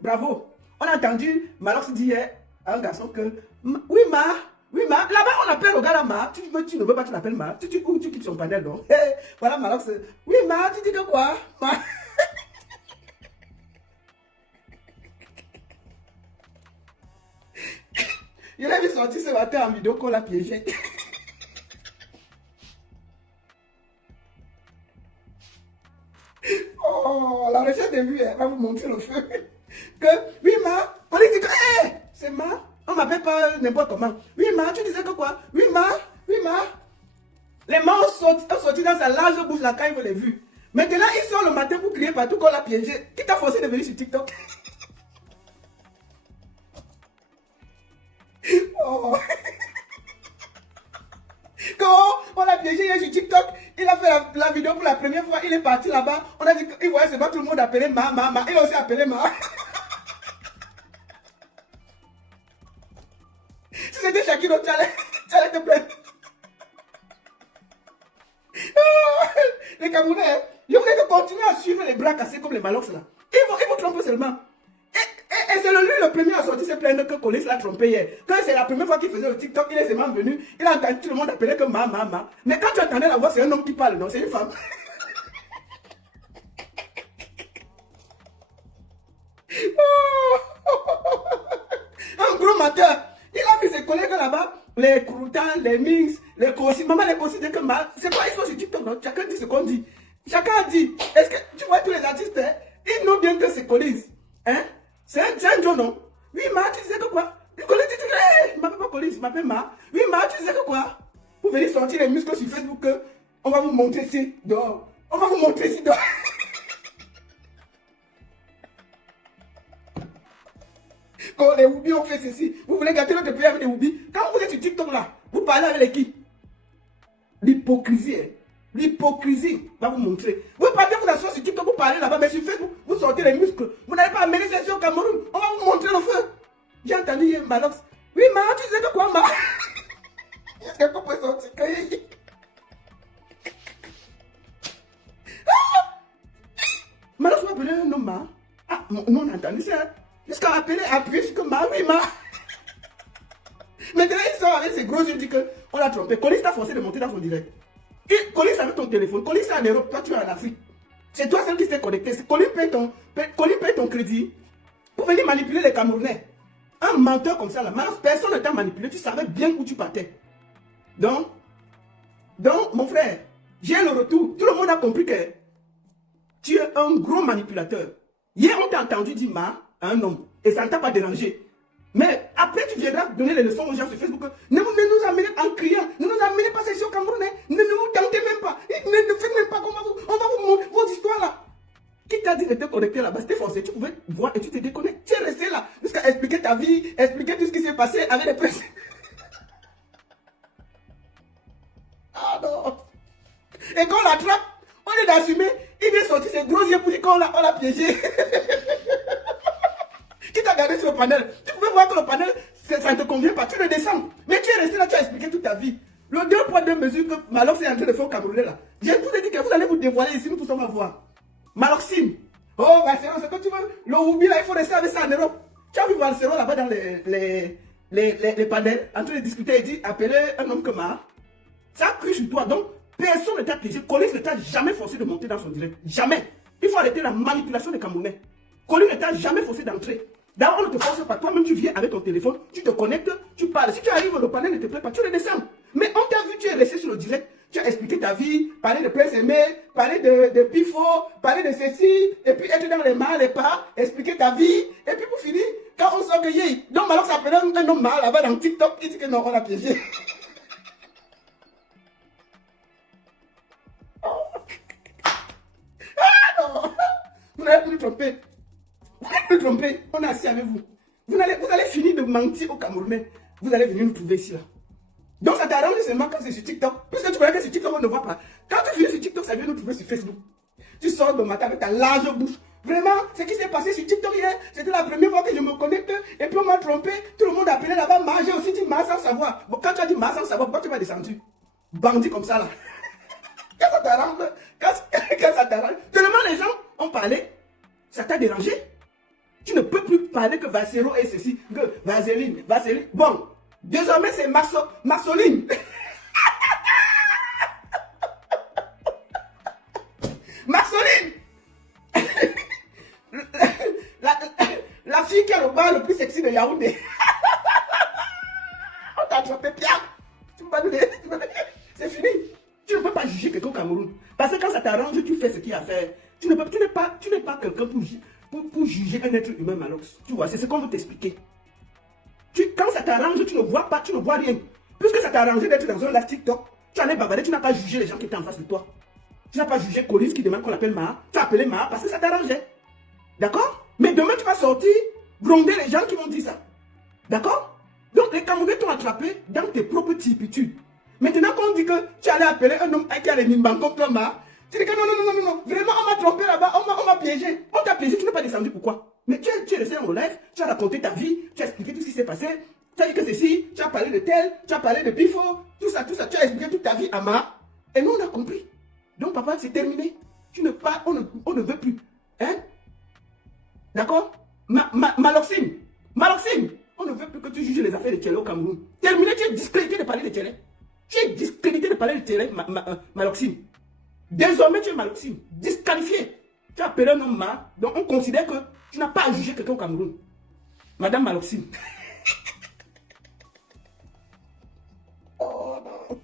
bravo. On a entendu Malox dire à un garçon que oui, là-bas on appelle au gars là, Ma. Tu ne veux pas, tu l'appelles Ma. Tu quittes son panel, donc. Voilà, Malox. Oui, Ma, tu dis que quoi? Ma. Je l'ai vu sortir ce matin en vidéo qu'on l'a piégé. Oh, la recherche de vue, elle va vous montrer le feu. Que, oui, Ma, on lui dit que, hé, c'est Ma, on m'appelle pas n'importe comment. Oui, Ma, tu disais que quoi? Oui, Ma. Les mains ont sorti dans sa large bouche là quand il veut les vues. Maintenant, ils sont le matin pour crier partout qu'on l'a piégé. Qui t'a forcé de venir sur TikTok? Oh. Quand on l'a piégé hier sur TikTok, il a fait la vidéo pour la première fois, il est parti là-bas, on a dit qu'il voyait seulement tout le monde appeler Ma, il a aussi appelé Ma. Si c'était Shakiro, tu allais te plaindre. Les Camerounais, je voulais que continuer à suivre les bras cassés comme les Malox là. Ils vont tromper seulement. Et c'est lui le premier à sortir se plaindre que Colis l'a trompé hier. Quand c'est la première fois qu'il faisait le TikTok, il est seulement venu, il a entendu tout le monde appeler que Ma. Mais quand tu entendais la voix, c'est un homme qui parle, non, c'est une femme. Un gros menteur. Il a vu ses collègues là-bas, les Croutans, les Minx, les Kossi. Maman, les Kossi disent que c'est quoi, ils sont sur TikTok, non? Chacun dit ce qu'on dit. Chacun a dit. Est-ce que tu vois tous les artistes, hein? Ils n'ont bien que c'est Colis. Hein? C'est un Joe, non? Oui, Ma, tu disais que quoi? Colis dit que, hey, je m'appelle pas Colis, je m'appelle Ma. Oui, Ma, tu disais que quoi? Vous venez sortir les muscles sur Facebook, on va vous montrer ici, dehors. On va vous montrer ici, dehors. Quand les Oubis ont fait ceci, vous voulez gâter notre pays avec les Oubis. Quand vous êtes sur TikTok là, vous parlez avec les qui? L'hypocrisie, hein? L'hypocrisie va vous montrer. Vous partez vous asseoir sur TikTok, vous parlez là-bas, mais sur Facebook, vous sortez les muscles. Vous n'allez pas amener ceci au Cameroun. On va vous montrer le feu. J'ai entendu hier Malox. Oui, Ma, tu sais que quoi, Ma? Est-ce qu'on peut sortir? Malox m'a appelé un homme, Ma. Ah, nous on a entendu ça. Jusqu'à appuyer sur que Ma, oui, Ma. Maintenant, ils sont avec ces gros yeux, dit qu'on l'a trompé. Colis t'a forcé de monter dans son direct. Et Colis avec ton téléphone. Colis est en Europe, toi tu es en Afrique. C'est toi celle qui s'est connecté. Colis paye ton crédit pour venir manipuler les Camerounais. Un menteur comme ça, là, personne ne t'a manipulé. Tu savais bien où tu partais. Donc, mon frère, j'ai le retour. Tout le monde a compris que tu es un gros manipulateur. Hier, on t'a entendu dire Ma à un homme. Et ça ne t'a pas dérangé. Mais après, tu viendras donner les leçons aux gens sur Facebook. Ne nous amenez en criant. Ne nous amenez pas ceci au Cameroun. Ne nous tentez même pas. Ne faites même pas comme on va vous montrer vos histoires là. Qui t'a dit de te connecter là-bas? C'était forcé. Tu pouvais voir et tu te déconnectes. Tu es resté là jusqu'à expliquer ta vie, expliquer tout ce qui s'est passé avec les presse. Ah non. Et quand on l'attrape, on est d'assumer. Il vient sortir ses gros yeux pour dire qu'on l'a piégé. Qui t'a gardé sur le panel? Tu pouvais voir que le panel, ça ne te convient pas, tu le descends. Mais tu es resté là, tu as expliqué toute ta vie. Le 2 poids 2 mesures que Malox est en train de faire au Camerounais là. J'ai tout dit que vous allez vous dévoiler ici, nous tous on va voir. Maloxine. Oh, Valsero, c'est que tu veux. Le Oubi là, il faut rester avec ça en Europe. Tu as vu Valsero là-bas dans les panels, en train de discuter et dit appeler un homme comme Ma. Ça a cru sur toi. Donc, personne ne t'a piégé. Colis ne t'a jamais forcé de monter dans son direct. Jamais. Il faut arrêter la manipulation des Camerounais. Colis ne t'a jamais forcé d'entrer. D'abord, on ne te force pas. Toi-même, tu viens avec ton téléphone, tu te connectes, tu parles. Si tu arrives, le panel ne te plaît pas, tu le descends. Mais on t'a vu, tu es resté sur le direct, tu as expliqué ta vie, parler de Prince Aimé, parler de Pifo, parler de ceci, et puis être dans les mains, les pas, expliquer ta vie, et puis pour finir, quand on sort que yé, donc Malox s'appelle un homme mal là-bas dans TikTok, il dit que non, on l'a piégé. Ah non, vous n'allez plus tromper. Vous n'allez plus tromper, on est assis avec vous. Vous allez finir de mentir aux Camerounais. Vous allez venir nous trouver ici là. Donc ça t'arrange seulement quand c'est sur TikTok. Puisque tu crois que sur TikTok on ne voit pas. Quand tu finis sur TikTok, ça vient nous trouver sur Facebook. Tu sors le matin avec ta large bouche. Vraiment, ce qui s'est passé sur TikTok hier, c'était la première fois que je me connecte et puis on m'a trompé. Tout le monde a appelé là-bas. J'ai aussi dit Ma sans savoir. Bon, quand tu as dit Ma sans savoir, pourquoi tu m'as descendu? Bandit comme ça là. Quand ça t'arrange, quand ça t'arrange, tellement les gens ont parlé, ça t'a dérangé? Tu ne peux plus parler que Vassero et ceci, que Vaseline. Bon, désormais c'est Marceline. Marceline. La fille qui a le bar le plus sexy de Yaoundé. On t'a attrapé Pierre. C'est fini. Tu ne peux pas juger quelqu'un au Cameroun. Parce que quand ça t'arrange, tu fais ce qu'il y a à faire. Tu n'es pas quelqu'un pour juger un être humain, Malox. Tu vois, c'est ce qu'on veut t'expliquer. Quand ça t'arrange, tu ne vois pas, tu ne vois rien. Puisque ça t'a arrangé d'être dans un live TikTok, tu allais bavarder, tu n'as pas jugé les gens qui étaient en face de toi. Tu n'as pas jugé Colis qui demande qu'on l'appelle Maha. Tu as appelé Maha parce que ça t'arrangeait. D'accord? Mais demain, tu vas sortir, gronder les gens qui vont dire ça. D'accord? Donc, les Camerounais t'ont attrapé dans tes propres typitudes. Maintenant, quand on dit que tu allais appeler un homme qui a les nimbans comme toi, Maha, tu dis que non. Vraiment, on m'a trompé là-bas, on m'a piégé. On t'a piégé, tu n'es pas descendu, pourquoi? Mais tu es resté dans le live, tu as raconté ta vie, tu as expliqué tout ce qui s'est passé. Tu as dit que ceci, tu as parlé de tel, tu as parlé de Bifo, tout ça, tu as expliqué toute ta vie à Maha. Et nous, on a compris. Donc, papa, c'est terminé. Tu ne pas, on ne veut plus. Hein? D'accord? Maloxine, on ne veut plus que tu juges les affaires de Tchélé au Cameroun. Terminé, tu es discrédité de parler de Tchélé. Tu es discrédité de parler de Tchélé, Maloxine. Désormais, tu es Maloxine. Disqualifié. Tu as appelé un homme Maha. Donc, on considère que tu n'as pas à juger quelqu'un au Cameroun. Madame Maloxine. Oh non.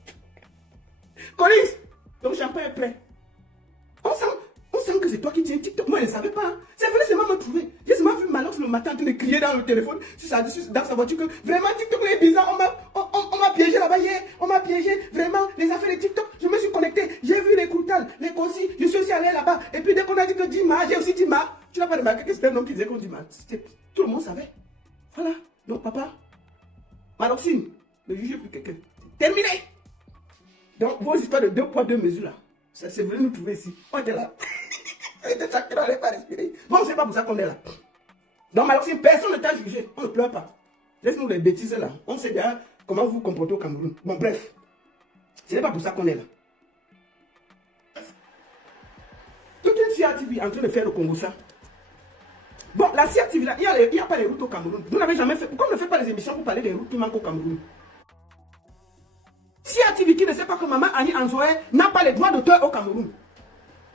Colis, ton champagne est prêt. On sent que c'est toi qui tiens TikTok. Moi, je ne savais pas. C'est venu seulement me trouver. J'ai seulement vu Malox le matin en train de crier dans le téléphone, dans sa voiture, que vraiment TikTok est bizarre. On m'a piégé là-bas hier. On m'a piégé. Vraiment, les affaires de TikTok. Je me suis connecté. J'ai vu les Courtales, les Concis. Je suis aussi allé là-bas. Et puis dès qu'on a dit que Dima, j'ai aussi Dima. Tu n'as pas remarqué que c'était un homme qui disait qu'on Dima. Tout le monde savait. Voilà. Donc, papa, Maloxine, ne jugez plus quelqu'un. C'est terminé. Donc, vos histoires de 2 poids 2 mesures là. Ça c'est venu nous trouver ici. On était là. On était là, on n'allait pas respirer. Bon, c'est pas pour ça qu'on est là. Donc, Maloxine, personne ne t'a jugé. On ne pleure pas. Laisse-nous les bêtises là. On sait déjà comment vous vous comportez au Cameroun. Bon, bref. Ce n'est pas pour ça qu'on est là. Toute une CIA TV en train de faire le Congo ça. Bon, la CIA TV là, il n'y a pas les routes au Cameroun. Vous n'avez jamais fait. Pourquoi on ne fait pas les émissions pour parler des routes qui manquent au Cameroun? CIA TV qui ne sait pas que Maman Annie Anzoé n'a pas les droits d'auteur au Cameroun.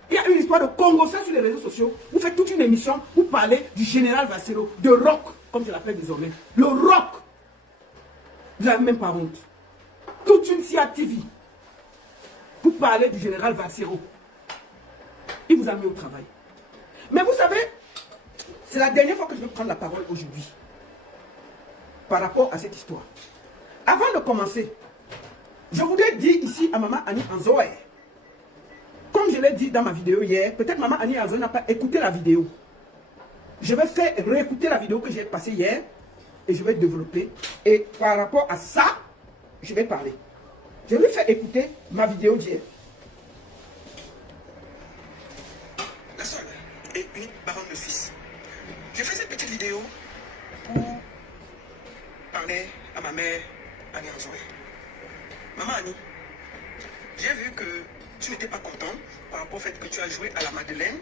Il y a une histoire de Congo ça sur les réseaux sociaux. Vous faites toute une émission pour parler du général Vassero, de rock, comme je l'appelle désormais. Le rock. Vous n'avez même pas honte. Toute une CIA TV pour parler du général Vassero. Il vous a mis au travail. Mais vous savez, c'est la dernière fois que je vais prendre la parole aujourd'hui par rapport à cette histoire. Avant de commencer, je voudrais dire ici à Maman Annie Anzoé, comme je l'ai dit dans ma vidéo hier, peut-être Maman Annie Anzoé n'a pas écouté la vidéo. Je vais faire réécouter la vidéo que j'ai passée hier et je vais développer. Et par rapport à ça, je vais parler. Je vais faire écouter ma vidéo d'hier. La seule et unique baronne de fils. Je fais cette petite vidéo pour parler à ma mère Annie Anzoé. Maman Annie, j'ai vu que tu n'étais pas contente par rapport au fait que tu as joué à la Madeleine,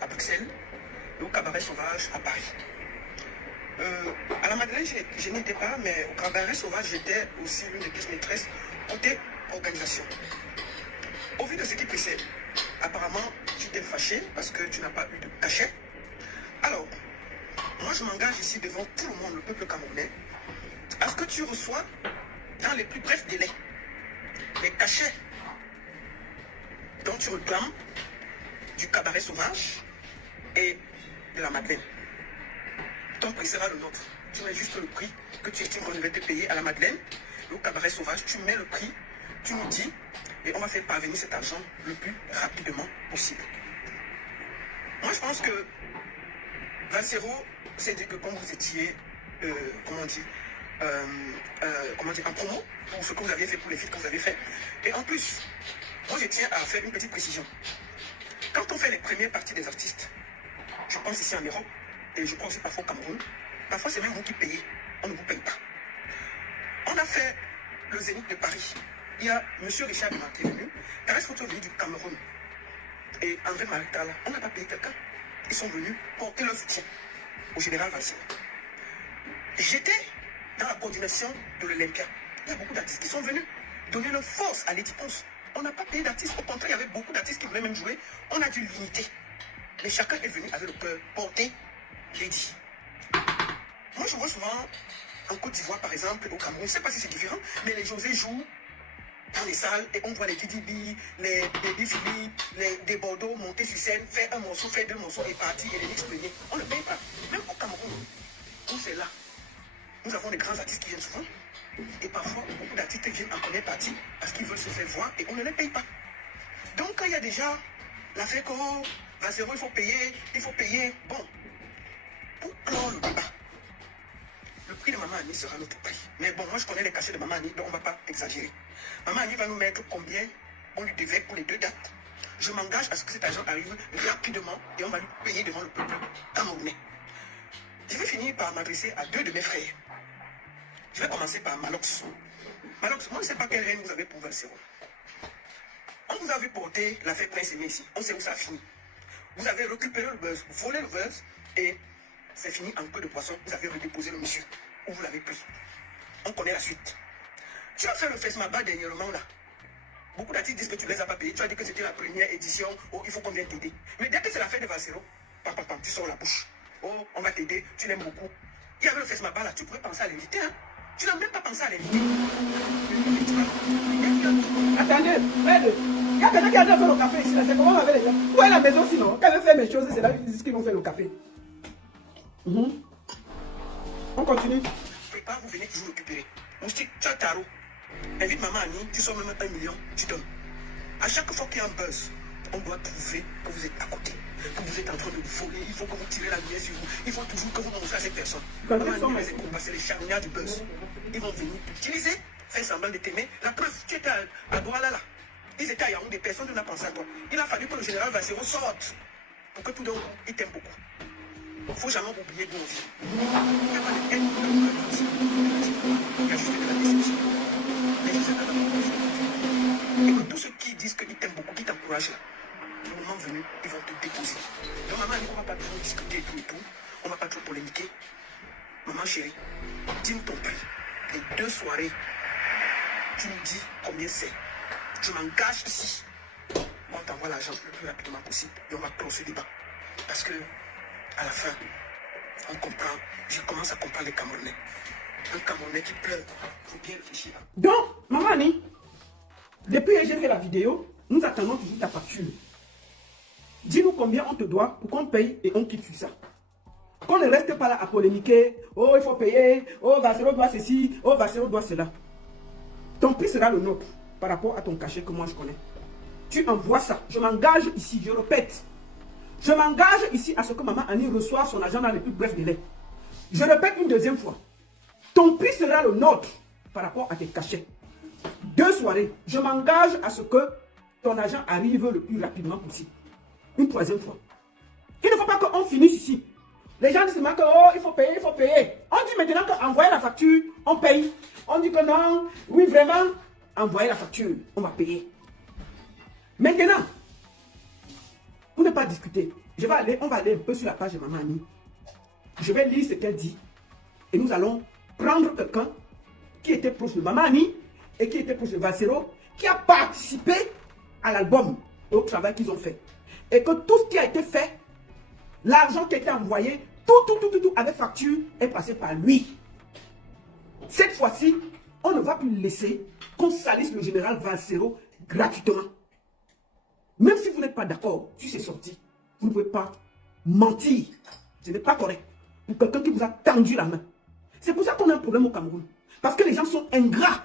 à Bruxelles, et au Cabaret Sauvage à Paris. À la Madeleine, je n'étais pas, mais au Cabaret Sauvage, j'étais aussi l'une des pièces maîtresses côté organisation. Au vu de ce qui précède, apparemment, tu t'es fâché parce que tu n'as pas eu de cachet. Alors, moi, je m'engage ici devant tout le monde, le peuple camerounais, à ce que tu reçois dans les plus brefs délais les cachets dont tu réclames du Cabaret Sauvage et de la Madeleine. Ton prix sera le nôtre. Tu mets juste le prix que tu estimes qu'on devait te payer à la Madeleine et au Cabaret Sauvage. Tu mets le prix, tu nous dis, et on va faire parvenir cet argent le plus rapidement possible. Moi, je pense que Vassero s'est dit que quand vous étiez, comment dire, en promo pour ce que vous aviez fait, pour les films que vous avez fait. Et en plus, moi je tiens à faire une petite précision. Quand on fait les premières parties des artistes, je pense ici en Europe, et je crois aussi parfois au Cameroun, parfois c'est même vous qui payez, on ne vous paye pas. On a fait le Zénith de Paris. Il y a M. Richard Dima qui est venu, Thérèse Photo est venu du Cameroun, et André Maritala, on n'a pas payé quelqu'un. Ils sont venus porter leur soutien. au général Valsero. J'étais dans la coordination de l'Olympia. Il y a beaucoup d'artistes qui sont venus donner leur force à Lady Ponce. On n'a pas payé d'artistes. Au contraire, il y avait beaucoup d'artistes qui voulaient même jouer. On a dû limiter. Mais chacun est venu avec le cœur porté Lady. Moi, je vois souvent en Côte d'Ivoire, par exemple, au Cameroun, je ne sais pas si c'est différent, mais les José jouent dans les salles et on voit les Kidibi, les Baby Philippe, des Bordeaux monter sur scène, faire un morceau, faire deux morceaux et partir et les mix premiers. On ne paye pas. Même au Cameroun, où c'est là. Nous avons des grands artistes qui viennent souvent. Et parfois, beaucoup d'artistes viennent en première partie parce qu'ils veulent se faire voir et on ne les paye pas. Donc, quand il y a déjà l'affaire qu'on Valsero, il faut payer. Bon, pour clore le débat, le prix de Maman Annie sera notre prix. Mais bon, moi je connais les cachets de Maman Annie, donc on ne va pas exagérer. Maman Annie va nous mettre combien on lui devait pour les 2 dates. Je m'engage à ce que cet argent arrive rapidement et on va lui payer devant le peuple camerounais. Je vais finir par m'adresser à 2 de mes frères. Je vais commencer par Malox. Malox, moi je ne sais pas quelle reine vous avez pour Valsero. On vous a vu porter l'affaire Prince Aimé ici. On sait où ça finit. Vous avez récupéré le buzz, volé le buzz et c'est fini en queue de poisson. Vous avez redéposé le monsieur où vous l'avez pris. On connaît la suite. Tu as fait le FESMABA dernièrement là. Beaucoup d'artistes disent que tu ne les as pas payés. Tu as dit que c'était la première édition. Oh, il faut qu'on vienne t'aider. Mais dès que c'est l'affaire de Valsero, tu sors la bouche. Oh, on va t'aider. Tu l'aimes beaucoup. Il y avait le FESMABA là. Tu pourrais penser à l'inviter. Hein? Tu n'as même pas pensé à l'inviter. Attendez, aide. Il y a quelqu'un qui a déjà fait le café ici. C'est comment on avait les gens. Où est la maison sinon? Quand je fais mes choses, c'est là qu'ils disent qu'ils vont faire le café. On continue. Prépare, vous venez toujours récupérer. Moustique, tu as tarot. Invite Maman Annie, tu sors même 1 million, tu donnes. À chaque fois qu'il y a un buzz, on doit prouver que vous êtes à côté, que vous êtes en train de vous voler. Il faut que vous tirez la lumière sur vous. Il faut toujours que vous montrez à cette personne. Maman Annie les écoute parce que les charnières du buzz. Ils vont venir t'utiliser, faire semblant de t'aimer. La preuve, tu étais à Douala là. Ils étaient à Yaoundé, personne n'a pensé à toi. Il a fallu que le général Valsero sorte pour que tout d'un coup, il t'aime beaucoup. Il ne faut jamais oublier d'où on vient. Il n'y a pas de haine pour le il y a juste de la déception. Mais je sais que et que tous ceux qui disent qu'ils t'aiment beaucoup, qui t'encouragent là, le moment venu, ils vont te déposer. Donc maman, on ne va pas trop discuter et tout. On ne va pas trop polémiquer. Maman chérie, dis-nous ton prix. Les 2 soirées, tu nous dis combien c'est. Je m'engage ici. On t'envoie l'argent le plus rapidement possible et on va clore ce débat. Parce que à la fin, on comprend, je commence à comprendre les Camerounais. Un Camerounais qui pleure, il faut bien réfléchir. Donc, Maman Annie, depuis que j'ai fait la vidéo, nous attendons toujours ta facture. Dis-nous combien on te doit pour qu'on paye et on quitte sur ça. Qu'on ne reste pas là à polémiquer. Oh, il faut payer. Oh, Valsero doit ceci. Oh, Valsero doit cela. Ton prix sera le nôtre par rapport à ton cachet que moi je connais. Tu envoies ça. Je m'engage ici, je répète. Je m'engage ici à ce que Maman Annie reçoive son argent dans les plus brefs délais. Je répète une deuxième fois. Ton prix sera le nôtre par rapport à tes cachets. 2 soirées. Je m'engage à ce que ton argent arrive le plus rapidement possible. Une troisième fois. Il ne faut pas qu'on finisse ici. Les gens disent que oh, il faut payer, il faut payer. On dit maintenant qu'envoyer la facture, on paye. On dit que non, oui vraiment, envoyer la facture, on va payer. Maintenant, pour ne pas discuter, on va aller un peu sur la page de Maman Annie. Je vais lire ce qu'elle dit. Et nous allons prendre quelqu'un qui était proche de Maman Annie et qui était proche de Valsero, qui a participé à l'album et au travail qu'ils ont fait. Et que tout ce qui a été fait, l'argent qui a été envoyé, tout avec facture est passé par lui. Cette fois-ci, on ne va plus laisser qu'on salisse le général Valsero gratuitement. Même si vous n'êtes pas d'accord, si c'est sorti, vous ne pouvez pas mentir. Ce n'est pas correct. Pour quelqu'un qui vous a tendu la main. C'est pour ça qu'on a un problème au Cameroun. Parce que les gens sont ingrats.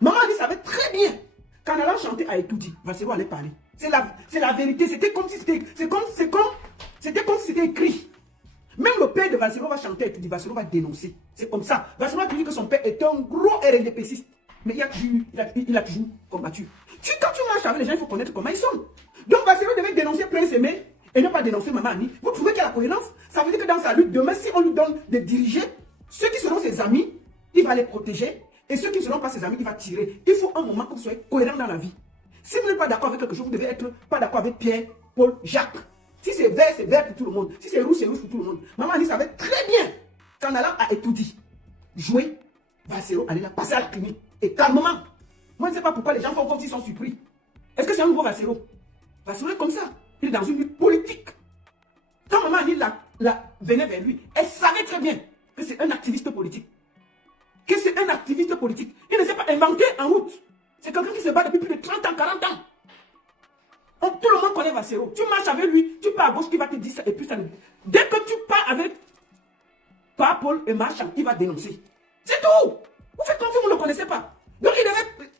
Maman Annie savait très bien qu'en allant chanter à Etoudi, Valsero allait parler. C'est la vérité. C'était comme si c'était écrit. Même le père de Valsero va chanter à Etoudi, Valsero va dénoncer. C'est comme ça. Valsero a dit que son père était un gros RNDPciste. Mais il a toujours combattu. Quand tu marches avec les gens, il faut connaître comment ils sont. Donc Valsero devait dénoncer Prince Aimé et ne pas dénoncer Maman Annie. Vous trouvez qu'il y a la cohérence? Ça veut dire que dans sa lutte, demain, si on lui donne des diriger, ceux qui seront ses amis, il va les protéger. Et ceux qui ne seront pas ses amis, il va tirer. Il faut un moment que vous soyez cohérent dans la vie. Si vous n'êtes pas d'accord avec quelque chose, vous devez être pas d'accord avec Pierre, Paul, Jacques. Si c'est vert pour tout le monde. Si c'est rouge pour tout le monde. Maman Annie savait très bien qu'en allant à Etoudi, jouer, Vassero allait là passer à la clinique. Et calmement. Moi, je ne sais pas pourquoi les gens font comme s'ils sont surpris. Est-ce que c'est un nouveau Vassero? Vassero est comme ça. Il est dans une lutte politique. Quand maman Annie venait vers lui, elle savait très bien que c'est un activiste politique. Que c'est un activiste politique. Il ne s'est pas inventé en route. C'est quelqu'un qui se bat depuis plus de 30 ans, 40 ans. Tout le monde connaît Vassero. Tu marches avec lui, tu pars à gauche, il va te dire ça. Et puis ça. Dès que tu pars avec Paul et Marchand, il va dénoncer. C'est tout. Vous faites comme si vous ne le connaissez pas. Donc il devait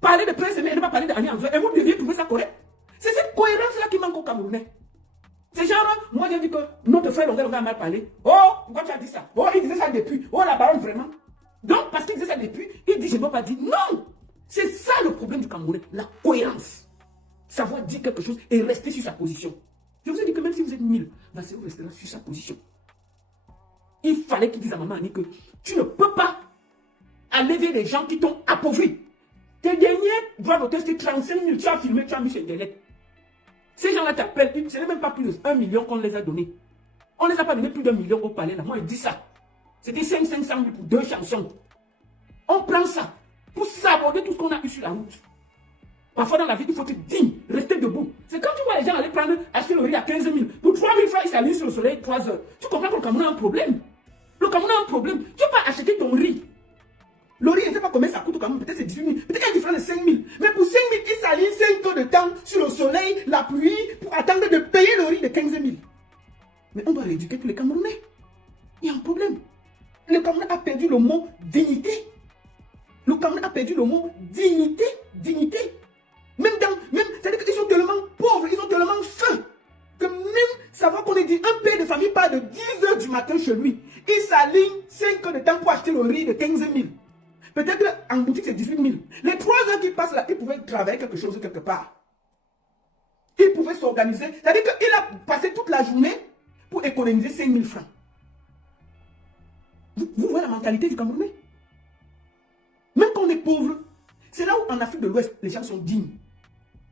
parler de Prince Aimé et ne pas parler d'Annie Anzoé. Et vous deviez trouver ça correct. C'est cette cohérence-là qui manque au Camerounais. C'est genre, moi j'ai dit que notre frère Longueur a mal parlé. Oh, pourquoi tu as dit ça? Oh, il disait ça depuis. Oh, la baronne vraiment. Donc, parce qu'il disait ça depuis, il dit je ne dois pas dire. Non. C'est ça le problème du Camerounais. La cohérence. Savoir dire quelque chose et rester sur sa position. Je vous ai dit que même si vous êtes 1000, Vassero restera sur sa position. Il fallait qu'il dise à maman Annie que tu ne peux pas enlever les gens qui t'ont appauvri. Tes derniers droits d'auteur, c'est 35 000. Tu as filmé, tu as mis sur Internet. Ces gens-là t'appellent, ce n'est même pas plus de 1 million qu'on les a donnés. On ne les a pas donné plus d'1 million au palais. Là. Moi, je dis ça. C'était 500 000 pour 2 chansons. On prend ça pour saborder tout ce qu'on a eu sur la route. Parfois dans la vie, il faut être digne, rester debout. C'est quand tu vois les gens aller acheter le riz à 15 000. Pour 3 000 francs, ils s'alignent sur le soleil 3 heures. Tu comprends que le Cameroun a un problème. Le Cameroun a un problème. Tu ne peux pas acheter ton riz. Le riz, je ne sais pas combien ça coûte au Cameroun. Peut-être c'est 18 000. Peut-être qu'il y a une différence de 5 000. Mais pour 5 000, ils s'alignent 5 heures de temps sur le soleil, la pluie, pour attendre de payer le riz de 15 000. Mais on doit rééduquer tous les Camerounais. Il y a un problème. Le Cameroun a perdu le mot dignité. Le Cameroun a perdu le mot dignité. Dignité. C'est-à-dire qu'ils sont tellement pauvres, ils ont tellement faim, que même savoir qu'on est dit, un père de famille part de 10 heures du matin chez lui, il s'aligne 5 heures de temps pour acheter le riz de 15 000. Peut-être qu'en boutique c'est 18 000. Les 3 heures qu'il passe là, il pouvait travailler quelque chose quelque part. Il pouvait s'organiser. C'est-à-dire qu'il a passé toute la journée pour économiser 5 000 francs. Vous voyez la mentalité du Camerounais? Même quand on est pauvre, c'est là où en Afrique de l'Ouest, les gens sont dignes.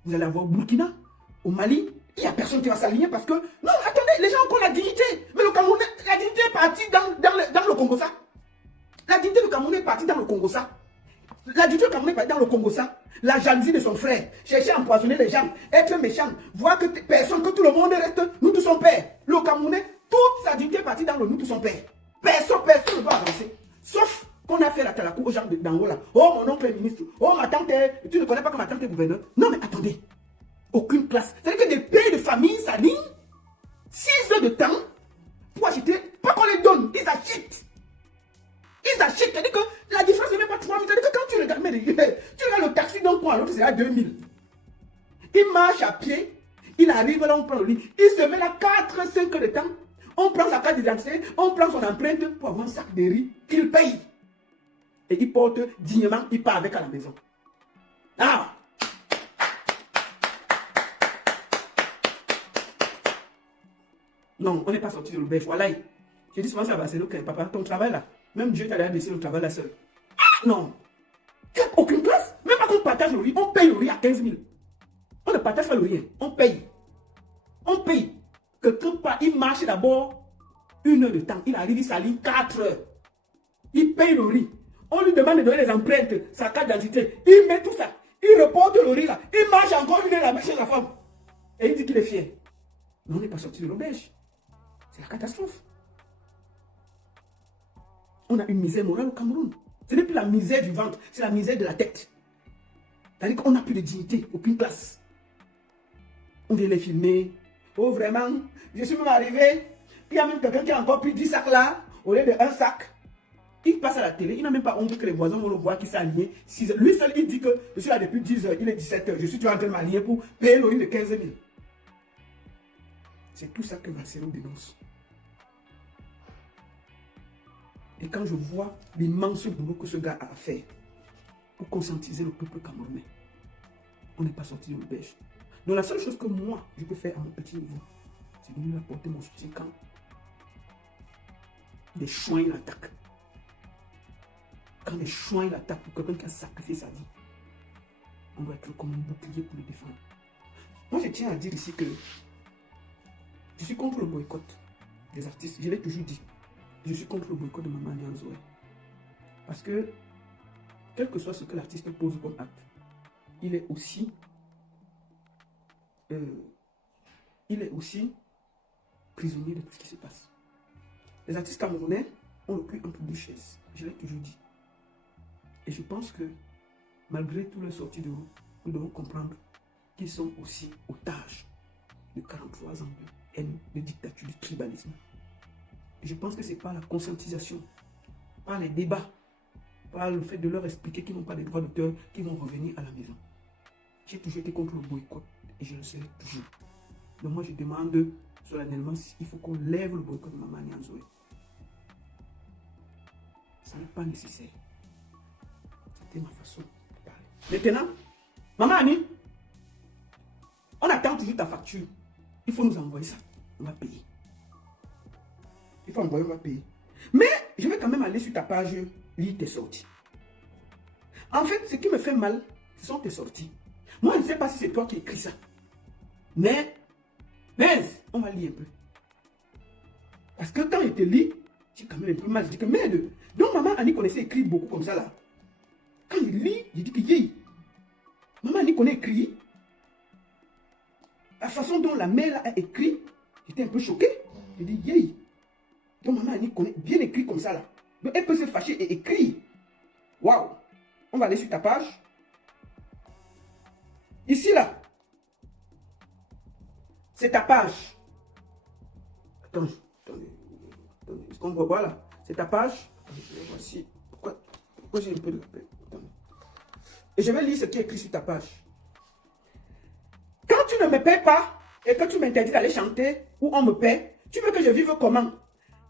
Vous allez avoir au Burkina, au Mali, il n'y a personne qui va s'aligner parce que... Non, attendez, les gens ont encore la dignité. Mais le Camerounais, la dignité est partie dans le Congo, ça. La dignité du Camerounais est partie dans le Congo, ça. La dignité du Camerounais est partie dans le Congo, ça. La jalousie de son frère, chercher à empoisonner les gens, être méchant, voir que personne, que tout le monde reste, nous tous sommes pères. Le Camerounais, toute sa dignité est partie dans le nous tous sommes pères. Personne ne va avancer. Sauf qu'on a fait la talakou aux gens d'en haut là. Oh, mon oncle est ministre. Oh, ma tante est... Tu ne connais pas que ma tante est gouverneur. Non, mais attendez. Aucune classe. C'est-à-dire que des pères de famille s'alignent 6 heures de temps pour acheter. Pas qu'on les donne, ils achètent. Ils achètent. C'est-à-dire que la différence n'est même pas 3 000. C'est-à-dire que quand tu regardes, tu regardes le taxi d'un point à l'autre, c'est à 2 000. Il marche à pied. Il arrive là, on prend le lit. Il se met là 4-5 heures de temps. On prend sa carte d'identité, on prend son empreinte pour avoir un sac de riz qu'il paye. Et il porte dignement, il part avec à la maison. Ah! Non, on n'est pas sorti de l'auberge. Voilà. Je dis souvent ça va, c'est ok, papa, ton travail là. Même Dieu t'a laissé le travail là seul. Ah, non! Tu n'as aucune place. Même pas qu'on partage le riz, on paye le riz à 15 000. On ne partage pas le riz, on paye. On paye. Quelqu'un part, il marche d'abord 1 heure de temps. Il arrive, il s'aligne 4 heures. Il paye le riz. On lui demande de donner les empreintes, sa carte d'identité. Il met tout ça. Il reporte le riz là. Il marche encore 1 heure là chez la femme. Et il dit qu'il est fier. Mais on n'est pas sorti de l'auberge. C'est la catastrophe. On a une misère morale au Cameroun. Ce n'est plus la misère du ventre, c'est la misère de la tête. C'est-à-dire qu'on n'a plus de dignité, aucune place. On vient les filmer. Oh vraiment, je suis même arrivé. Il y a même quelqu'un qui a encore pris 10 sacs là, au lieu de 1 sac. Il passe à la télé, il n'a même pas honte que les voisins vont le voir qui s'est aligné. Lui seul, il dit que je suis là depuis 10 heures, il est 17 heures. Je suis toujours en train de m'aligner pour payer le riz de 15 000. C'est tout ça que Vassero dénonce. Et quand je vois l'immense boulot que ce gars a à faire pour conscientiser le peuple camerounais, on n'est pas sorti de l'auberge. Donc la seule chose que moi, je peux faire à mon petit niveau, c'est de lui apporter mon soutien quand des chouins l'attaquent. Quand les chouins l'attaquent pour quelqu'un qui a sacrifié sa vie, on doit être comme un bouclier pour le défendre. Moi, je tiens à dire ici que Je suis contre le boycott des artistes. Je l'ai toujours dit. Je suis contre le boycott de Maman Nianzoé. Parce que, quel que soit ce que l'artiste pose comme acte, il est aussi prisonnier de tout ce qui se passe. Les artistes camerounais ont le cul entre deux chaises. Je l'ai toujours dit. Et je pense que, malgré toutes les sorties de route, nous devons comprendre qu'ils sont aussi otages de 43 ans de haine, de dictature, de tribalisme. Et je pense que c'est par la conscientisation, par les débats, par le fait de leur expliquer qu'ils n'ont pas de droits d'auteur, qu'ils vont revenir à la maison. J'ai toujours été contre le boycott et je le serai toujours. Donc moi je demande solennellement s'il faut qu'on lève le boycott de Maman Nianzoé. Ce n'est pas nécessaire. C'était ma façon de parler. Maintenant, Maman Annie, on attend toujours ta facture. Il faut nous envoyer ça. On va payer. Il faut envoyer, on va payer. Mais je vais quand même aller sur ta page, lire tes sorties. En fait, ce qui me fait mal, ce sont tes sorties. Moi, je ne sais pas si c'est toi qui écris ça. Mais on va lire un peu. Parce que quand je te lis, j'ai quand même un peu mal. Je dis que merde. Donc, Maman Annie connaissait écrire beaucoup comme ça là. Quand je lis, je dis que yé. Maman Annie connaît écrire. La façon dont la mère a écrit, j'étais un peu choqué. Je dis yé. Donc, Maman Annie connaît bien écrit comme ça là. Donc, elle peut se fâcher et écrire. Waouh. On va aller sur ta page. Ici là. C'est ta page. Attendez. Est-ce qu'on voit voilà? C'est ta page. Voici. Pourquoi j'ai un peu de la peine? Et je vais lire ce qui est écrit sur ta page. Quand tu ne me paies pas et que tu m'interdis d'aller chanter où on me paie, tu veux que je vive comment?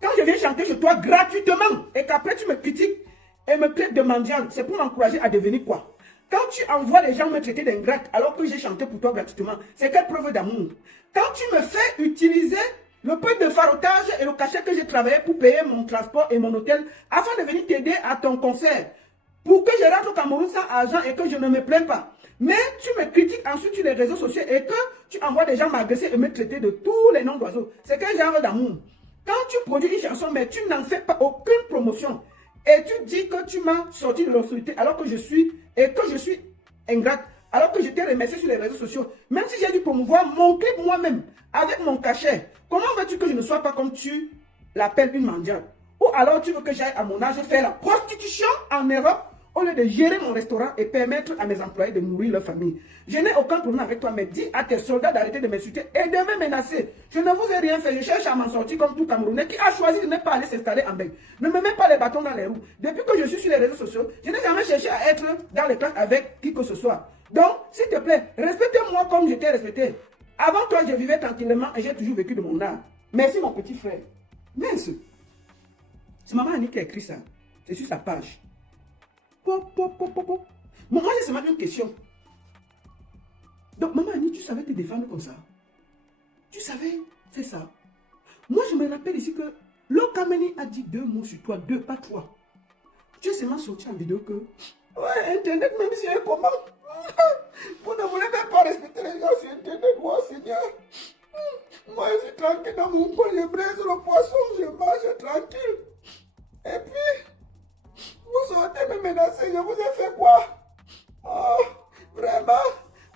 Quand je viens chanter chez toi gratuitement et qu'après tu me critiques et me traites de mendiante, c'est pour m'encourager à devenir quoi? Quand tu envoies les gens me traiter d'ingrate alors que j'ai chanté pour toi gratuitement, c'est quelle preuve d'amour? Quand tu me fais utiliser le peu de farotage et le cachet que j'ai travaillé pour payer mon transport et mon hôtel afin de venir t'aider à ton concert, pour que je rentre au Cameroun sans argent et que je ne me plains pas. Mais tu me critiques ensuite sur les réseaux sociaux et que tu envoies des gens m'agresser et me traiter de tous les noms d'oiseaux. C'est quel genre d'amour? Quand tu produis une chanson mais tu n'en fais pas aucune promotion et tu dis que tu m'as sorti de l'obscurité alors que je suis ingrate, alors que je t'ai remercié sur les réseaux sociaux, même si j'ai dû promouvoir mon clip moi-même avec mon cachet, comment veux-tu que je ne sois pas comme tu l'appelles une mendiante? Ou alors tu veux que j'aille à mon âge faire la prostitution en Europe au lieu de gérer mon restaurant et permettre à mes employés de nourrir leur famille? Je n'ai aucun problème avec toi, mais dis à tes soldats d'arrêter de m'insulter et de me menacer. Je ne vous ai rien fait, je cherche à m'en sortir comme tout Camerounais qui a choisi de ne pas aller s'installer en Belgique. Ne me mets pas les bâtons dans les roues. Depuis que je suis sur les réseaux sociaux, je n'ai jamais cherché à être dans les classes avec qui que ce soit. Donc, s'il te plaît, respecte-moi comme je t'ai respecté. Avant toi, je vivais tranquillement et j'ai toujours vécu de mon art. Merci mon petit frère. Mince. C'est Maman Annie qui a écrit ça. C'est sur sa page. Moi, j'ai seulement une question. Donc, Maman Annie, tu savais te défendre comme ça? Tu savais faire ça? Moi, je me rappelle ici que Lokameni a dit 2 mots sur toi, 2, pas 3. Tu es seulement sorti en vidéo que... Ouais, Internet, même si elle comment? Vous ne voulez même pas respecter les gens sur Internet, moi, Seigneur. Moi, je suis tranquille dans mon coin, je braise le poisson, je mange tranquille. Et puis, vous sortez me menacer, je vous ai fait quoi? Oh, vraiment?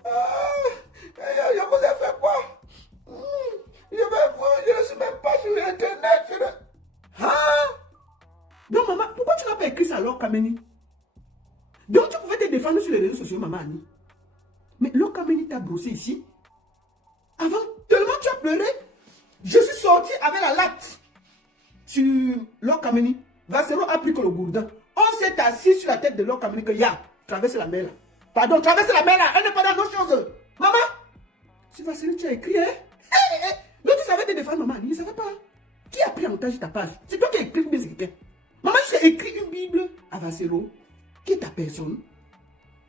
Je vous ai fait quoi? Je ne suis même pas sur Internet. Donc, maman, pourquoi tu n'as pas écrit ça alors, Kameni? Donc, tu pouvais te défendre sur les réseaux sociaux, Maman Annie. Mais Lokameni t'a brossé ici. Avant, tellement tu as pleuré. Je suis sorti avec la latte sur Lokameni. Vassero a pris que le gourdin. On s'est assis sur la tête de Lokameni que traverse la mer là. Pardon, traverse la mer là. Elle n'est pas dans nos choses. Maman, c'est Vassero, tu as écrit, hein? Donc tu savais te défendre, Maman Annie. Je ne savais pas. Qui a pris en otage ta page? C'est toi qui as écrit ou bien c'est quelqu'un? Maman, tu as écrit une Bible à Vassero. Qui est ta personne?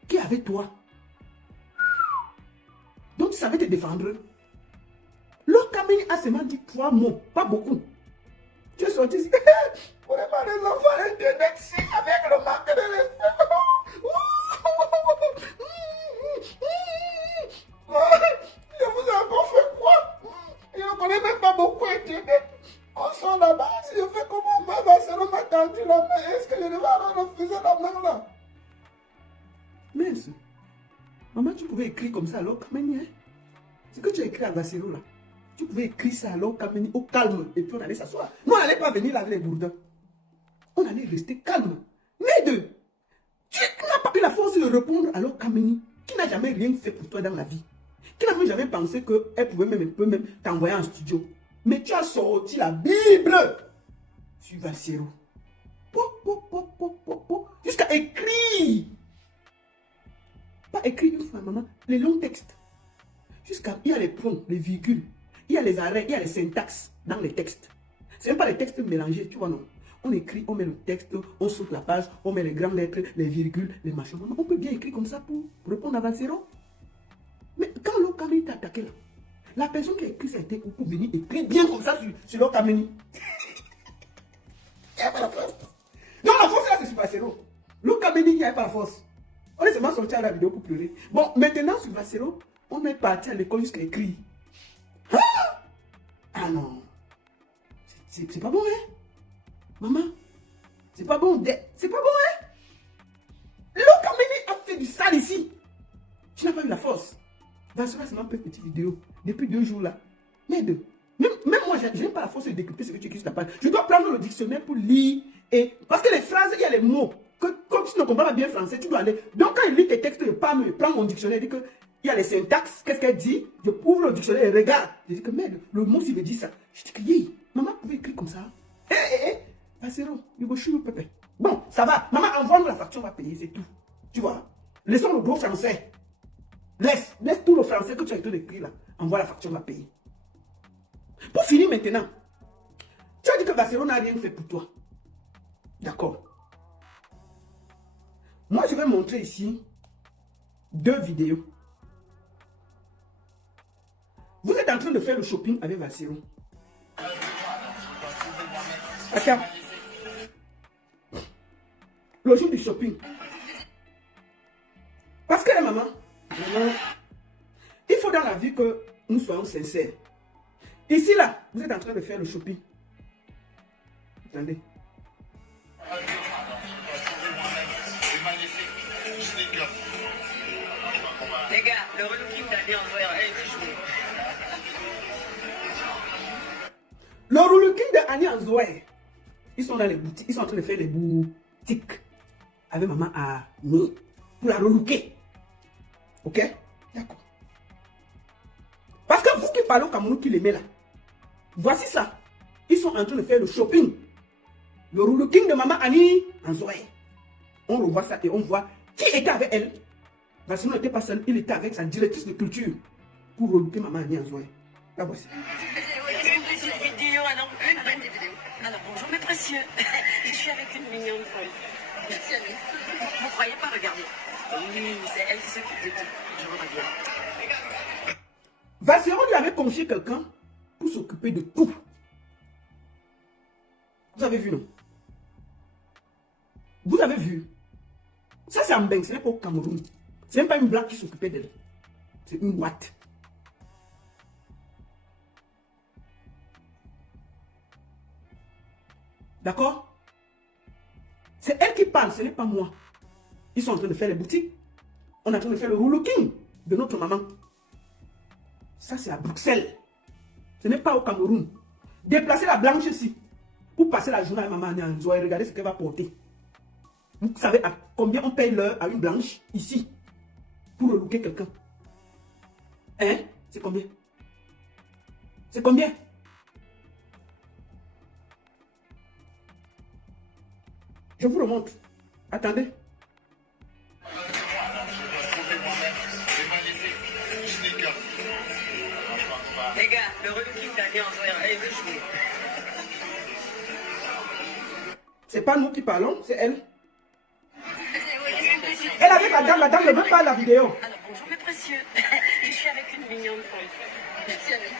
Qui est avec toi? Donc tu savais te défendre. Lokameni a seulement dit 3 mots, pas beaucoup. Tu es sorti ici. Pour les enfants d'Internet, si, avec le manque de respect. Je vous ai encore fait quoi? Je ne connais même pas beaucoup étudié. On sort là-bas, si je fais comment ma soeur m'a tendu la main, est-ce que je devais refuser la main là? Mince. Maman, tu pouvais écrire comme ça alors, Kameni, hein? Ce que tu as écrit à Vassero là, tu pouvais écrire ça alors, Kameni, au calme, et puis on allait s'asseoir. Nous, on n'allait pas venir là avec les bourdins. On allait rester calme. Mais de, tu n'as pas eu la force de répondre alors, Kameni, qui n'a jamais rien fait pour toi dans la vie, qui n'a même jamais pensé qu'elle pouvait même t'envoyer en studio. Mais tu as sorti la Bible sur Vassero. Jusqu'à écrire. Pas écrire une fois, maman. Les longs textes. Jusqu'à, il y a les points, les virgules. Il y a les arrêts, il y a les syntaxes dans les textes. C'est même pas les textes mélangés, tu vois, non. On écrit, on met le texte, on saute la page, on met les grandes lettres, les virgules, les machins. Maman, on peut bien écrire comme ça pour répondre à Vassero. Mais quand l'Okameni t'a attaqué là, la personne qui a écrit ça était pour venir écrire bien comme ça sur l'Okameni. Il n'y a pas la force. Non, la force là, c'est sur Vassero. L'Okameni, il n'y a pas la force. On est seulement sorti à la vidéo pour pleurer. Bon, maintenant sur Vassero, on est parti à l'école jusqu'à écrire. Ah non. C'est pas bon, hein? Maman, c'est pas bon. C'est pas bon, hein? L'Okameni a fait du sale ici. Tu n'as pas eu la force. Vassero, c'est ma petite vidéo. Depuis 2 jours là. Mais même moi, je n'ai pas la force de décrypter ce que tu écris sur la page. Je dois prendre le dictionnaire pour lire. Parce que les phrases, il y a les mots. Comme tu ne comprends pas bien français, tu dois aller. Donc quand il lit tes textes, je prends mon dictionnaire, je dis qu'il y a les syntaxes. Qu'est-ce qu'elle dit? Je ouvre le dictionnaire et regarde. Je dis que merde, le mot s'il me dit ça. Je dis que maman pouvait écrire comme ça. Vassero, you go shoot Pepe. Bon, ça va. Maman, envoie-nous la facture, on va payer, c'est tout. Tu vois? Laissons le gros français. Laisse tout le français que tu as été écrit là. Envoie la facture, on va payer. Pour finir maintenant, tu as dit que Vassero n'a rien fait pour toi. D'accord. Moi, je vais montrer ici 2 vidéos. Vous êtes en train de faire le shopping avec Vassero. Attends. Le jour du shopping. Parce que la maman, il faut dans la vie que nous soyons sincères. Ici, là, vous êtes en train de faire le shopping. Attendez. Les gars, le relooking d'Annie Anzoé, le relooking d'Annie Anzoé. Ils sont dans les boutiques, ils sont en train de faire des boutiques avec maman à nous pour la relooker. Ok? D'accord. Parce que vous qui parlez au Cameroun, qui l'aimez là, voici ça. Ils sont en train de faire le shopping. Le relooking de maman Annie Anzoé. On revoit ça et on voit qui était avec elle. Vassero n'était pas seul, il était avec sa directrice de culture pour relooker maman Annie Anzoé. La voici. Alors bonjour mes précieux. Je suis avec une mignonne folle. Merci Annie. Vous croyez pas, regardez. Oui, c'est elle qui s'occupe de tout. Je vous reviens. Vassero lui avait confié quelqu'un pour s'occuper de tout. Vous avez vu, non? Vous avez vu? Ça, c'est en Beng, ce n'est pas au Cameroun. Ce n'est pas une blague qui s'occupait d'elle. C'est une boîte. D'accord? C'est elle qui parle, ce n'est pas moi. Ils sont en train de faire les boutiques. On est en train de faire le relooking de notre maman. Ça, c'est à Bruxelles. Ce n'est pas au Cameroun. Déplacer la blanche ici pour passer la journée à maman Annie Anzoé et regarder ce qu'elle va porter. Vous savez à combien on paye l'heure à une blanche ici pour relooker quelqu'un? Hein? C'est combien? C'est combien? Je vous remonte. Attendez. Les gars, le relooking d'Annie Anzoé, elle veut jouer. C'est pas nous qui parlons, c'est elle. Elle avec la dame ne veut pas la vidéo. Alors bonjour mes précieux. Je suis avec une mignonne folle. Merci Annie.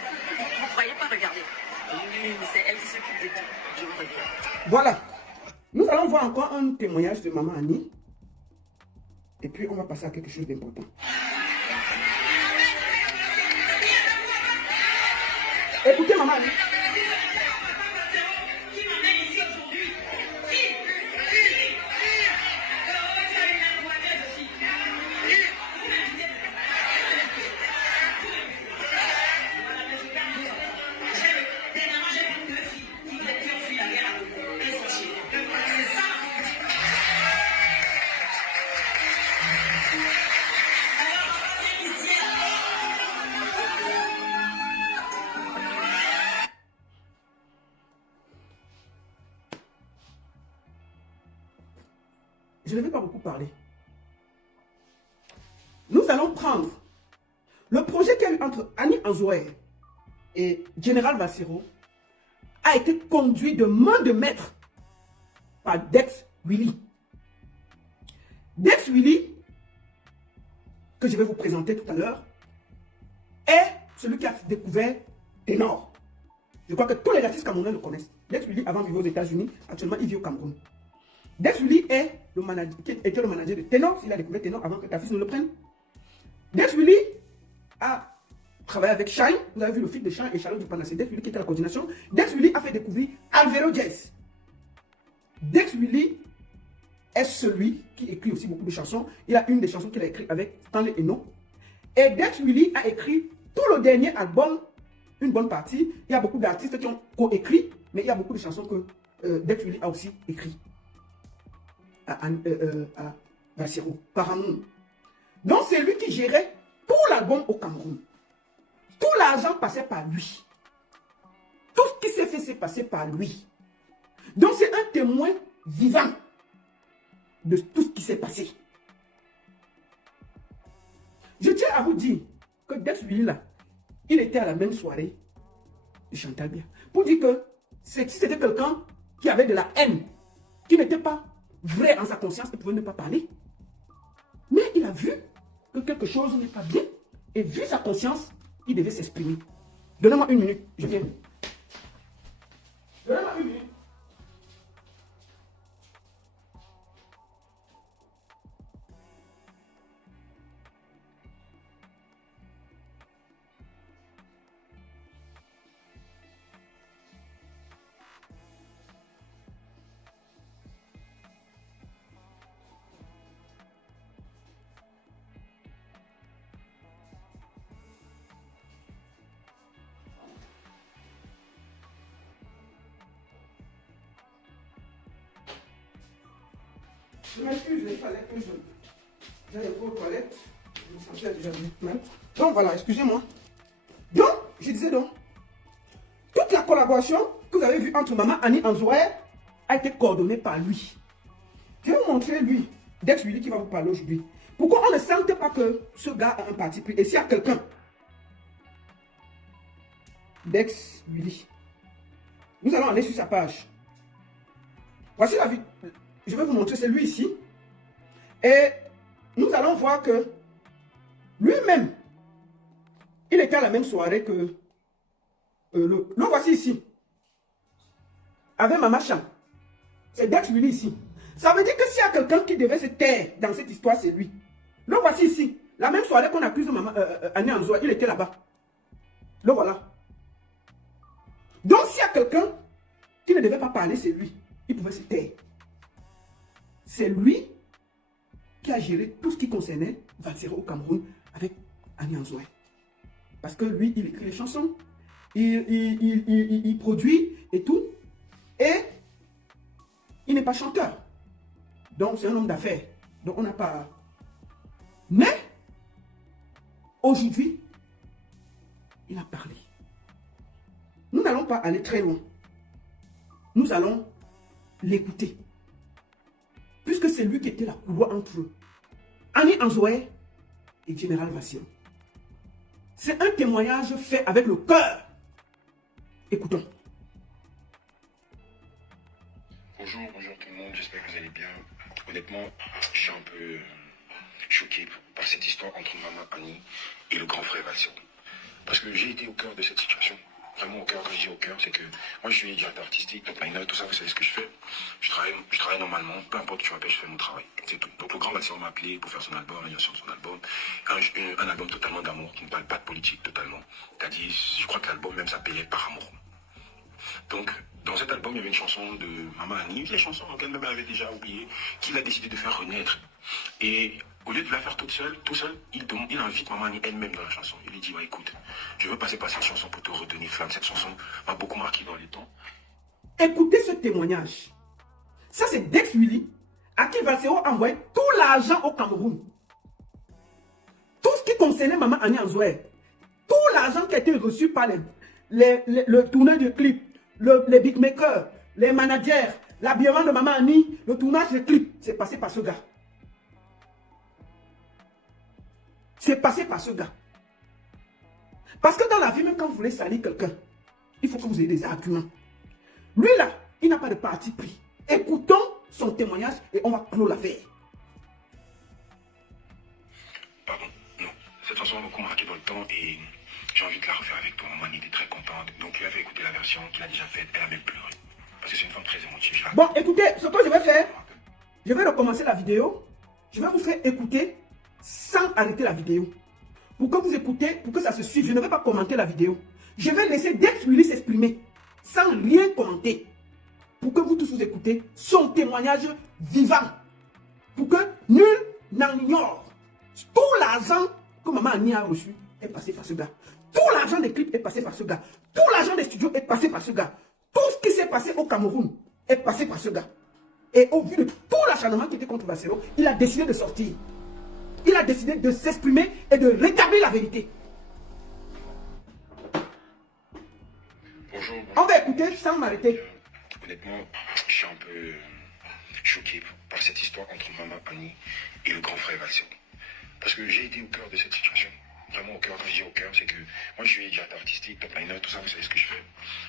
Vous croyez pas, regardez. Oui, c'est elle qui s'occupe de tout. Je vous reviens. Voilà. Nous allons voir encore un témoignage de maman Annie. Et puis on va passer à quelque chose d'important. Écoutez, maman. Je ne vais pas beaucoup parler. Nous allons prendre le projet qu'il y a eu entre Annie Anzoué et Général Vassero a été conduit de main de maître par Dex Willy. Dex Willy, que je vais vous présenter tout à l'heure, est celui qui a découvert Ténor. Je crois que tous les artistes camerounais le connaissent. Dex Willy, avant, vivait aux États-Unis. Actuellement, il vit au Cameroun. Dex Willy est le manager, qui était le manager de Ténor. Il a découvert Ténor avant que ta fille ne le prenne. Dex Willy a travaillé avec Shine. Vous avez vu le film de Shine et Charlotte du Panacé. Dex Willy qui était à la coordination. Dex Willy a fait découvrir Alvaro Jazz. Dex Willy est celui qui écrit aussi beaucoup de chansons. Il a une des chansons qu'il a écrites avec Stanley Eno. Et Dex Willy a écrit tout le dernier album, une bonne partie. Il y a beaucoup d'artistes qui ont coécrit, mais il y a beaucoup de chansons que Dex Willy a aussi écrit à Vassero, par amour. Donc c'est lui qui gérait tout l'album au Cameroun. Tout l'argent passait par lui. Tout ce qui s'est fait, c'est passé par lui. Donc c'est un témoin vivant de tout ce qui s'est passé. Je tiens à vous dire que Dex Willy là, il était à la même soirée de Chantal Biya. Pour dire que si c'était quelqu'un qui avait de la haine, qui n'était pas vrai en sa conscience, il pouvait ne pas parler. Mais il a vu que quelque chose n'est pas bien. Et vu sa conscience, il devait s'exprimer. Donnez-moi une minute, je viens. Donnez-moi une minute. Je m'excuse, il fallait que j'aille aux toilettes. Je me sentais déjà mal. Donc voilà, excusez-moi. Donc, je disais donc, toute la collaboration que vous avez vue entre Maman Annie Anzoué a été coordonnée par lui. Je vais vous montrer lui, Dex Willy qui va vous parler aujourd'hui. Pourquoi on ne sentait pas que ce gars a un parti pris? Et s'il y a quelqu'un, Dex Willy, nous allons aller sur sa page. Voici la vie. Je vais vous montrer, c'est lui ici. Et nous allons voir que lui-même, il était à la même soirée que le voici ici. Avec Mama Chan. C'est Dex Willy ici. Ça veut dire que s'il y a quelqu'un qui devait se taire dans cette histoire, c'est lui. Le voici ici. La même soirée qu'on accuse Maman Annie Anzoué, il était là-bas. Le voilà. Donc s'il y a quelqu'un qui ne devait pas parler, c'est lui. Il pouvait se taire. C'est lui qui a géré tout ce qui concernait Vassero au Cameroun avec Annie Anzoué. Parce que lui, il écrit les chansons, il produit et tout. Et il n'est pas chanteur. Donc c'est un homme d'affaires. Donc on n'a pas... Mais, aujourd'hui, il a parlé. Nous n'allons pas aller très loin. Nous allons l'écouter. Puisque c'est lui qui était la couloir entre eux. Annie Anzoué et Général Vassero. C'est un témoignage fait avec le cœur. Écoutons. Bonjour tout le monde, j'espère que vous allez bien. Honnêtement, je suis un peu choqué par cette histoire entre Maman Annie et le grand frère Vassero. Parce que j'ai été au cœur de cette situation. vraiment au cœur, quand je dis au cœur, c'est que moi je suis directeur artistique, top liner, tout ça, vous savez ce que je fais. Je travaille normalement, peu importe où tu m'appelles, je fais mon travail, c'est tout. Donc le grand Valséo m'a appelé pour faire son album, l'animation de son album, un album totalement d'amour, qui ne parle pas de politique totalement. C'est-à-dire, je crois que l'album même s'appelait Par amour. Donc, dans cet album, il y avait une chanson de Maman Annie, une vieille chanson qu'elle même avait déjà oubliée, qu'il a décidé de faire renaître. Et au lieu de la faire tout seul, il invite Maman Annie elle-même dans la chanson. Il lui dit, ouais, écoute, je veux passer par cette chanson pour te redonner flamme. Cette chanson m'a beaucoup marqué dans les temps. Écoutez ce témoignage. Ça, c'est Dex Willy, à qui Valséo a envoyé tout l'argent au Cameroun. Tout ce qui concernait Maman Annie Anzoué, tout l'argent qui a été reçu par le tourneur de clip, les beatmakers, les managers, l'habillement de Maman Annie, le tournage des clips, c'est passé par ce gars. C'est passé par ce gars. Parce que dans la vie, même quand vous voulez salir quelqu'un, il faut que vous ayez des arguments. Lui là, il n'a pas de parti pris. Écoutons son témoignage et on va clore l'affaire. Pardon, non. Cette chanson m'a beaucoup marqué dans le temps et j'ai envie de la refaire avec toi. Maman était très contente. Donc il avait écouté la version qu'il a déjà faite. Elle a même pleuré. Parce que c'est une femme très émotive. Bon, écoutez, ce que je vais faire, je vais recommencer la vidéo. Je vais vous faire écouter sans arrêter la vidéo. Pour que vous écoutez, pour que ça se suive. Je ne vais pas commenter la vidéo. Je vais laisser Dex Willy s'exprimer sans rien commenter. Pour que vous tous vous écoutez son témoignage vivant. Pour que nul n'en ignore. Tout l'argent que Maman Annie a reçu est passé par ce gars. Tout l'argent des clips est passé par ce gars. Tout l'argent des studios est passé par ce gars. Tout ce qui s'est passé au Cameroun est passé par ce gars. Et au vu de tout l'acharnement qui était contre Valséo, il a décidé de sortir. Il a décidé de s'exprimer et de rétablir la vérité. Bonjour. On va écouter sans m'arrêter. Honnêtement, je suis un peu choqué par cette histoire entre Maman Annie et le grand frère Valséo. Parce que j'ai été au cœur de cette situation. Vraiment au cœur, quand je dis au cœur, c'est que moi je suis directeur artistique, top liner, tout ça, vous savez ce que je fais.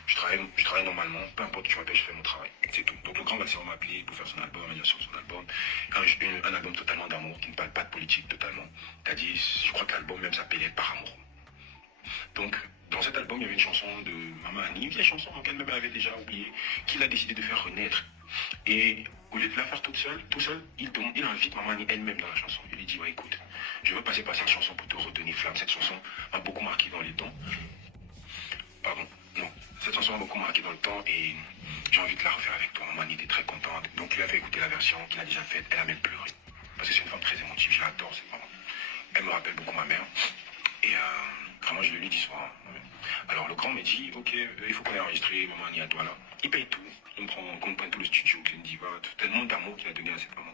Je travaille normalement, peu importe où tu m'appelles, je fais mon travail, c'est tout. Donc le grand Valséo m'a appelé pour faire son album, l'animation de son album, un album totalement d'amour, qui ne parle pas de politique totalement. C'est-à-dire, je crois que l'album même s'appelait Par amour. Donc, dans cet album, il y avait une chanson de Maman Annie, une vieille chanson qu'elle même avait déjà oubliée, qu'il a décidé de faire renaître. Et au lieu de la faire tout seul, il invite Maman Annie elle-même dans la chanson. Il lui dit, ouais, écoute, je veux passer par cette chanson pour te redonner flamme. Cette chanson m'a beaucoup marqué dans les temps. Pardon, non. Cette chanson m'a beaucoup marqué dans le temps et j'ai envie de la refaire avec toi. Maman Annie était très contente. Donc il avait écouté la version qu'il a déjà faite. Elle a même pleuré. Parce que c'est une femme très émotive. Je l'adore, cette maman. Elle me rappelle beaucoup ma mère. Et vraiment, je le lui dis souvent. Alors le grand me dit, ok, il faut qu'on ait enregistré Maman Annie à toi là. Il paye tout. On prend tout le studio, c'est une diva, tellement d'amour qu'il a donné à cette maman.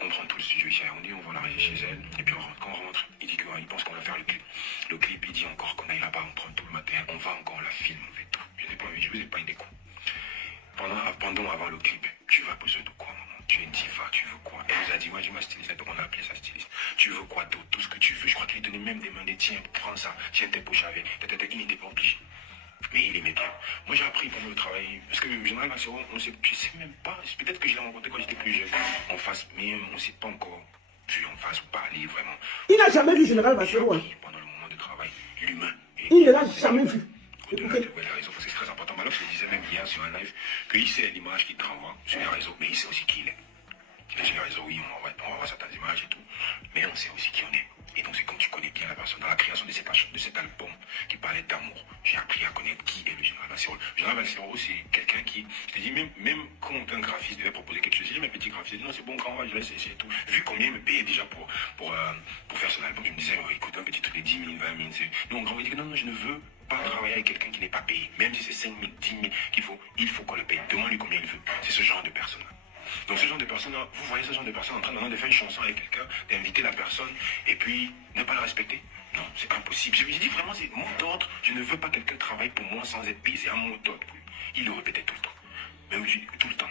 On prend tout le studio ici, on dit on va l'enregistrer chez elle, et puis quand on rentre, il dit qu'il pense qu'on va faire le clip. Le clip, il dit encore qu'on aille là-bas, on prend tout le matériel, on va encore, on la filme, on fait tout. Je vous ai pas une déco. Avant le clip, tu vas besoin de quoi, maman? Tu es une diva, tu veux quoi? Elle nous a dit, moi j'ai ma styliste, donc on a appelé ça styliste. Tu veux quoi d'autre? Tout ce que tu veux. Je crois qu'il lui donnait même des mains, des tiens, prends ça, tiens tes poches avec. Il n'était pas obligé. Mais il aimait bien. Moi j'ai appris pendant le travail, parce que le général Valséo, je sais même pas, peut-être que je l'ai rencontré quand j'étais plus jeune, en face, mais on ne s'est pas encore vu en face ou parler vraiment. Il n'a jamais vu Général Valséo. J'ai appris pendant le moment de travail, l'humain. Il ne l'a jamais vu. Au-delà de la raison, parce que c'est très important. Alors je disais même hier sur un live qu'il sait l'image qu'il te renvoie sur les réseaux, mais il sait aussi qui il est. Sur les réseaux, oui, on envoie certaines images et tout, mais on sait aussi qui on est. Et donc c'est quand tu connais bien la personne. Dans la création de cet album qui parlait d'amour, j'ai appris à connaître qui est le général Valséo. Le général Valséo, c'est quelqu'un qui, je te dis, même quand un graphiste devait proposer quelque chose, j'ai dit, mes petits graphistes, non c'est bon, quand on va, je vais essayer et tout. Vu combien il me payait déjà pour faire son album, je me disais, oh, écoute, un petit truc de 10 000, 20 000, nous on grand dit que non, je ne veux pas travailler avec quelqu'un qui n'est pas payé. Même si c'est 5 000, 10 000 il faut qu'on le paye. Demande-lui combien il veut. C'est ce genre de personne-là. Donc ce genre de personne, vous voyez ce genre de personne en train de faire une chanson avec quelqu'un, d'inviter la personne et puis ne pas la respecter? Non, c'est impossible. Je lui dis vraiment, c'est mot d'ordre. Je ne veux pas que quelqu'un travaille pour moi sans être payé. C'est un mot d'ordre. Il le répétait tout le temps. Mais oui, tout le temps.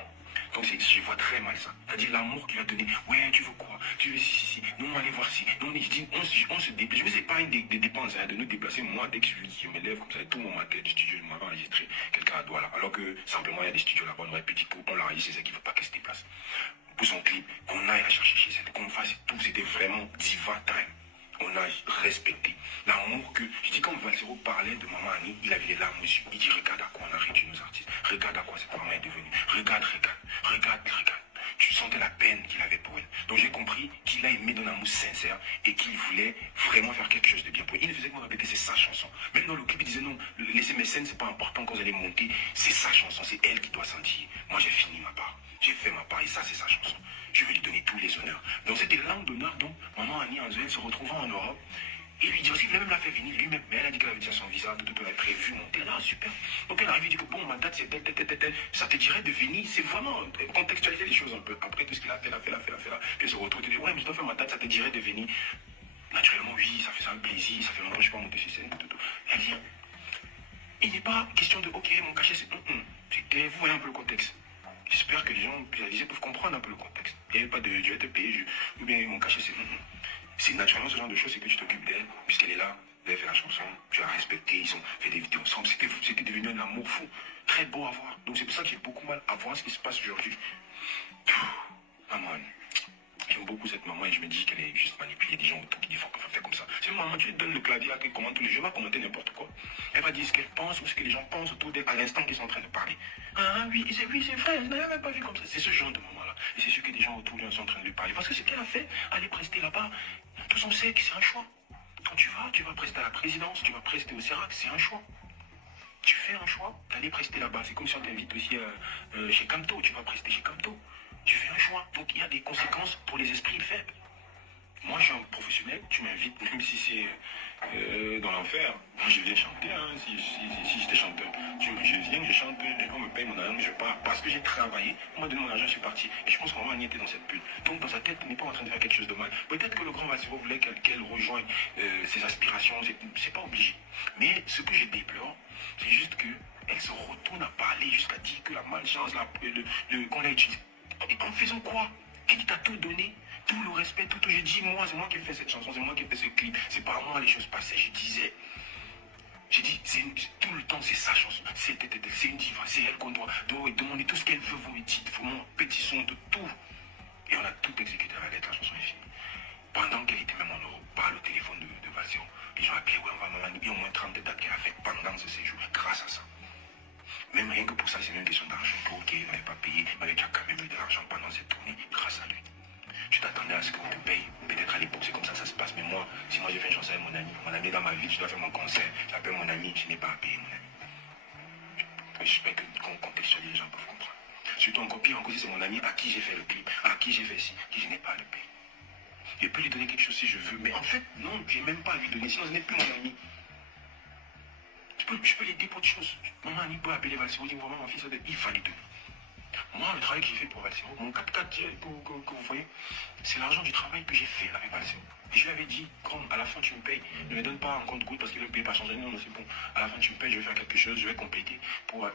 Donc je vois très mal ça. C'est-à-dire l'amour qu'il a donné. Ouais, tu veux quoi? Tu veux si. Nous, on va aller voir si. Nous, on se déplace. Je vous épargne des dépenses de nous déplacer. Moi, dès que je me lève comme ça, tout mon matériel du studio, je m'avais enregistré quelqu'un à Douala. Alors que simplement, il y a des studios là-bas, on aurait petit coup, on l'enregistre, c'est ça qu'il ne veut pas qu'elle se déplace. Pour son clip, qu'on aille la chercher chez elle, qu'on fasse tout. C'était vraiment diva time. On a respecté. L'amour que... Je dis, quand Valsero parlait de maman Annie, il avait les larmes aux yeux. Il dit, regarde à quoi on a réduit nos artistes. Regarde à quoi cette maman est devenue. Regarde. Tu sentais la peine qu'il avait pour elle. Donc j'ai compris qu'il a aimé d'un amour sincère et qu'il voulait vraiment faire quelque chose de bien pour elle. Il ne faisait que me répéter, c'est sa chanson. Même dans le clip, il disait non, laissez mes scènes, c'est pas important quand vous allez monter. C'est sa chanson, c'est elle qui doit sentir. Moi j'ai fini ma part. J'ai fait ma part et ça c'est sa chanson. Je vais lui donner tous les honneurs. Donc c'était l'angle d'honneur dont maman Annie Anzuel se retrouvant en Europe. Et lui dit aussi, il voulait même la faire venir lui-même. Mais elle a dit qu'elle avait déjà son visa, tout avait prévu monter. Ah, super. Donc elle arrive et dit que bon, ma date c'est tel. Ça te dirait de venir. C'est vraiment contextualiser les choses un peu. Après tout ce qu'il a fait. Puis elle se retrouve et dit, ouais, mais je dois faire ma date, ça te dirait de venir. Naturellement, oui, ça fait un plaisir. Ça fait longtemps que je ne suis pas monté sur scène. Elle dit, il n'est pas question de, ok, mon cachet c'est. C'était, vous voyez un peu le contexte. J'espère que les gens peuvent comprendre un peu le contexte. Il n'y avait pas de, je vais te payer, ou bien mon cachet c'est. C'est naturellement ce genre de choses, c'est que tu t'occupes d'elle, puisqu'elle est là, vous avez fait la chanson, tu as respecté, ils ont fait des vidéos ensemble, c'était devenu un amour fou, très beau à voir. Donc c'est pour ça que j'ai beaucoup mal à voir ce qui se passe aujourd'hui. Maman, j'aime beaucoup cette maman et je me dis qu'elle est juste manipulée des gens autour qui disent faut faire comme ça. C'est une maman, tu lui donnes le clavier là, qu'elle commente tous les jours, elle va commenter n'importe quoi. Elle va dire ce qu'elle pense ou ce que les gens pensent autour d'elle à l'instant qu'ils sont en train de parler. Ah oui, c'est vrai, je n'avais même pas vu comme ça. C'est ce genre de maman-là. Et c'est sûr que des gens autour de lui sont en train de lui parler. Parce que ce qu'elle a fait, aller prester là-bas, tous on sait que c'est un choix. Quand tu vas prester à la présidence, tu vas prester au CERAC, c'est un choix. Tu fais un choix d'aller prester là-bas. C'est comme si on t'invite aussi chez Camto, tu vas prester chez Camto. Tu fais un choix. Donc il y a des conséquences pour les esprits faibles. Moi, je suis un professionnel, tu m'invites, même si c'est dans l'enfer. Moi, je viens chanter, hein, si j'étais chanteur. Je viens, je chante, on me paye mon argent, je pars. Parce que j'ai travaillé, on m'a donné mon argent, je suis parti. Et je pense qu'on va était dans cette bulle. Donc, dans sa tête, il n'est pas en train de faire quelque chose de mal. Peut-être que le grand Valsero voulait qu'elle rejoigne ses aspirations, c'est pas obligé. Mais ce que je déplore, c'est juste qu'elle se retourne à parler jusqu'à dire que la malchance, qu'on l'a utilisé. En faisant quoi? Qui t'a tout donné? Tout le respect, tout. J'ai dit, moi, c'est moi qui ai fait cette chanson, c'est moi qui ai fait ce clip. C'est pas moi les choses passaient. J'ai dit, tout le temps, c'est sa chanson. C'est une diva, c'est elle qu'on doit demander tout ce qu'elle veut, vous me dites, vous mon petit son de tout. Et on a tout exécuté à la lettre, la chanson est finie. Pendant qu'elle était même en Europe, par le téléphone de Valsero, les gens appelaient, ouais, on va m'amener au moins 30 dates qu'elle a fait pendant ce séjour, grâce à ça. Même rien que pour ça, c'est même une question d'argent. Ok, il n'avait pas payé, mais il a quand même eu de l'argent pendant cette tournée, grâce à lui. Tu t'attendais à ce qu'on te paye. Peut-être à l'époque, c'est comme ça que ça se passe. Mais moi, si moi j'ai fait une chanson avec mon ami dans ma ville, je dois faire mon concert, j'appelle mon ami, je n'ai pas à payer mon ami. J'espère qu'on contextualise, les gens peuvent comprendre. Surtout encore pire, encore si c'est mon ami à qui j'ai fait le clip, à qui j'ai fait ci, qui je n'ai pas à le payer. Je peux lui donner quelque chose si je veux, mais en fait, non, je n'ai même pas à lui donner, sinon ce n'est plus mon ami. Je peux l'aider pour autre chose. Maman Annie peut appeler Valsero, dire vraiment mon fils, il va lui donner. Moi, le travail que j'ai fait pour Valsero, mon 4x4 que vous voyez, c'est l'argent du travail que j'ai fait avec Valsero. Et je lui avais dit, quand à la fin tu me payes, ne me donne pas un compte-goutte parce que je ne paye pas changer. Non, c'est bon. À la fin tu me payes, je vais faire quelque chose, je vais compléter pour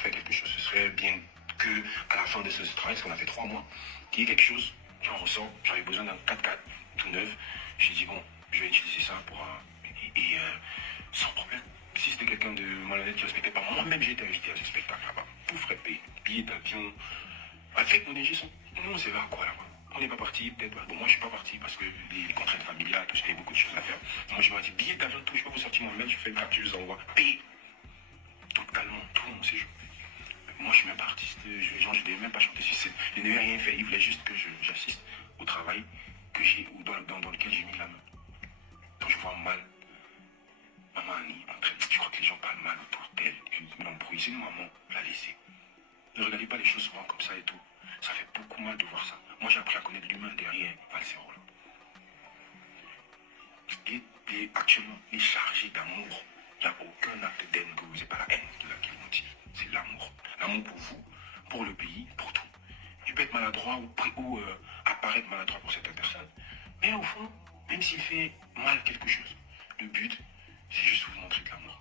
faire quelque chose. Ce serait bien que à la fin de ce travail, parce qu'on a fait 3 mois, qu'il y ait quelque chose qui en ressort. J'avais besoin d'un 4x4 tout neuf. J'ai dit, bon, je vais utiliser ça pour... sans problème. Si c'était quelqu'un de malhonnête qui ne respectait pas, moi-même j'ai été invité à ce spectacle là-bas. Tout frais payé, billets d'avion. Avec mon ingé, nous on sait vers quoi là-bas. On n'est pas parti, peut-être. Bon, moi je suis pas parti parce que les contraintes familiales, tout, j'avais beaucoup de choses à faire. Moi je m'ai dit, billets d'avion, tout, je peux vous sortir mon mail, je fais le capture, je vous envoie. Payé. Totalement, tout mon séjour. Moi je suis même pas artiste, je ne devais même pas chanter sur scène. Je n'avais rien fait, il voulait juste que j'assiste au travail que j'ai, ou dans lequel j'ai mis la main. Donc je vois mal. Maman Annie, je crois que les gens parlent mal autour d'elle. Ils l'embrouillent. C'est une maman, la laisser. Ne regardez pas les choses souvent comme ça et tout. Ça fait beaucoup mal de voir ça. Moi, j'ai appris à connaître l'humain derrière Valsero. Et actuellement, il est chargé d'amour. Il n'y a aucun acte d'haine que vous n'avez pas la haine qui le motive. C'est l'amour. L'amour pour vous, pour le pays, pour tout. Tu peux être maladroit ou apparaître maladroit pour certaines personnes. Mais au fond, même s'il fait mal quelque chose, le but, c'est juste vous montrer de l'amour.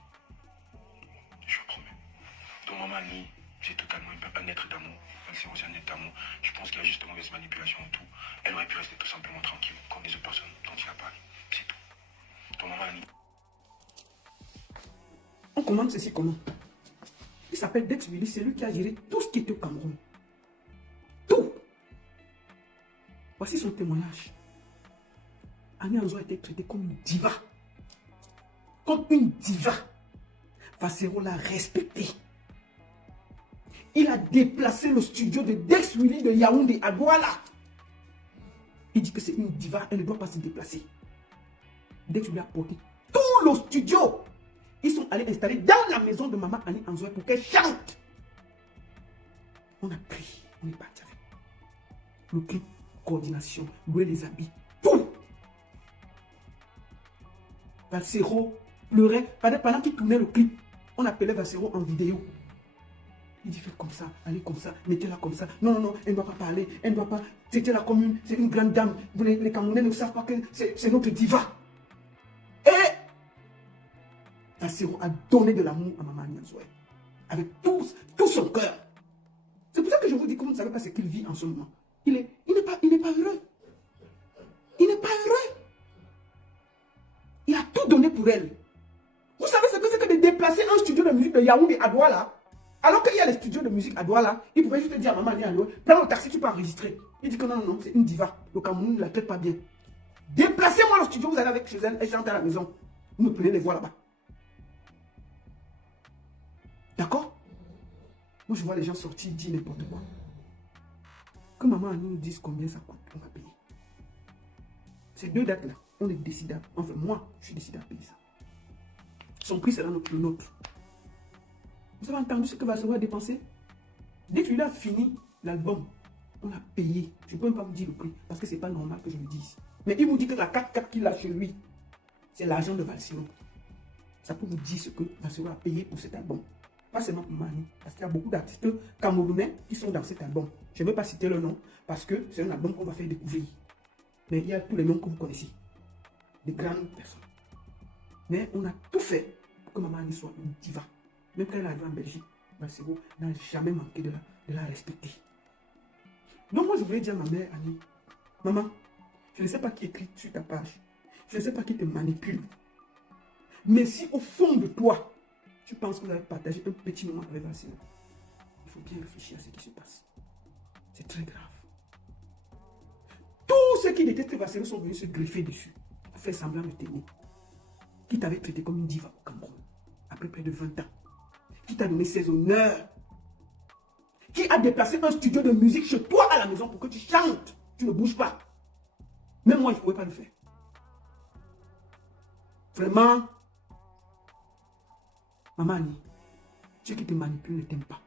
Je vous promets. Donc maman Annie, c'est totalement un être d'amour. C'est aussi un être d'amour. Je pense qu'il y a juste de mauvaises manipulations et tout. Elle aurait pu rester tout simplement tranquille, comme les autres personnes dont il a parlé. C'est tout. Donc maman Annie. On commande ceci comment? Il s'appelle Dex Willy, c'est lui qui a géré tout ce qui était au Cameroun. Tout. Voici son témoignage. Annie Anzo a été traitée comme une diva. Comme une diva. Vassero l'a respecté. Il a déplacé le studio de Dex Willy de Yaoundé à Douala. Il dit que c'est une diva, elle ne doit pas se déplacer. Dex Willy a porté tout le studio. Ils sont allés installer dans la maison de maman Annie Anzo pour qu'elle chante. On a pris, on est parti avec le clip, coordination, louer les habits, tout. Vassero pleurait pendant qu'il tournait le clip. On appelait Vassero en vidéo. Il dit faites comme ça, allez comme ça, mettez-la comme ça. Non, non, non, elle ne doit pas parler, elle ne doit pas. C'était la commune, c'est une grande dame. Les Camerounais ne savent pas que c'est notre diva. Et Vassero a donné de l'amour à maman Annie Anzo avec tout son cœur. C'est pour ça que je vous dis que vous ne savez pas ce qu'il vit en ce moment. Il n'est pas heureux. Il n'est pas heureux. Il a tout donné pour elle. Vous savez ce que c'est que de déplacer un studio de musique de Yaoundé à Douala? Alors qu'il y a les studios de musique à Douala, il pouvait juste dire à maman Annie Anzo, prends le taxi, tu peux enregistrer. Il dit que non, non, non, c'est une diva. Le Cameroun ne la traite pas bien. Déplacez-moi le studio, vous allez avec chez elle, elle chante à la maison. Vous me prenez les voix là-bas. D'accord? Moi, je vois les gens sortir dire n'importe quoi. Que maman Annie nous dise combien ça coûte, on va payer. Ces deux dates-là, on est décidable. Enfin, moi, je suis décidé à payer ça. Son prix sera le nôtre. Vous avez entendu ce que Vassero a dépensé? Dès qu'il a fini l'album, on a payé. Je ne peux même pas vous dire le prix, parce que ce n'est pas normal que je le dise. Mais il vous dit que la 4x4 qu'il a chez lui, c'est l'argent de Vassero. Ça peut vous dire ce que Vassero a payé pour cet album. Pas seulement pour Mani, parce qu'il y a beaucoup d'artistes camerounais qui sont dans cet album. Je ne vais pas citer le nom, parce que c'est un album qu'on va faire découvrir. Mais il y a tous les noms que vous connaissez. Des grandes personnes. Mais on a tout fait pour que maman Annie soit une diva. Même quand elle est arrivée en Belgique, Vassero n'a jamais manqué de la respecter. Donc moi je voulais dire à ma mère Annie, maman, je ne sais pas qui écrit sur ta page. Je ne sais pas qui te manipule. Mais si au fond de toi, tu penses que vous avez partagé un petit moment avec Vassero, il faut bien réfléchir à ce qui se passe. C'est très grave. Tous ceux qui détestent Vassero sont venus se greffer dessus pour faire semblant de t'aimer. Qui t'avait traité comme une diva au Cameroun après près de 20 ans. Qui t'a donné ses honneurs. Qui a déplacé un studio de musique chez toi à la maison pour que tu chantes. Tu ne bouges pas. Même moi, je ne pouvais pas le faire. Vraiment. Maman Annie, ceux qui te manipulent ne t'aiment pas.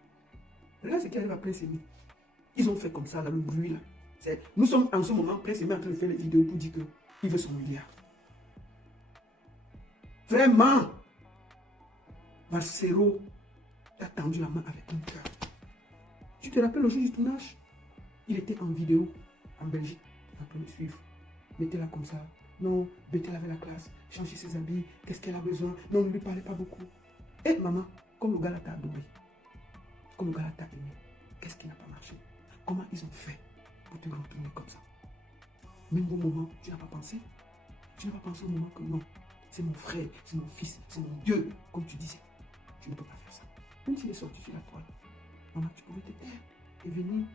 Regarde ce qui arrive à Prince Aimé. Ils ont fait comme ça, là, le bruit là. Nous sommes en ce moment, Prince Aimé en train de faire les vidéos pour dire qu'il veut son milliard. Vraiment. Vassero t'a tendu la main avec un cœur. Tu te rappelles le jour du tournage? Il était en vidéo en Belgique, en train de suivre. Mettez-la comme ça. Non, mettez-la avec la classe. Changez ses habits. Qu'est-ce qu'elle a besoin? Non, ne lui parlez pas beaucoup. Et maman, comme le gars là t'a adoré, comme le gars là t'a aimé, qu'est-ce qui n'a pas marché? Comment ils ont fait pour te retourner comme ça? Même au moment, tu n'as pas pensé? Tu n'as pas pensé au moment que non, c'est mon frère, c'est mon fils, c'est mon Dieu, comme tu disais. Tu ne peux pas faire ça. Même s'il est sorti sur la toile, maman, tu pouvais te taire et venir.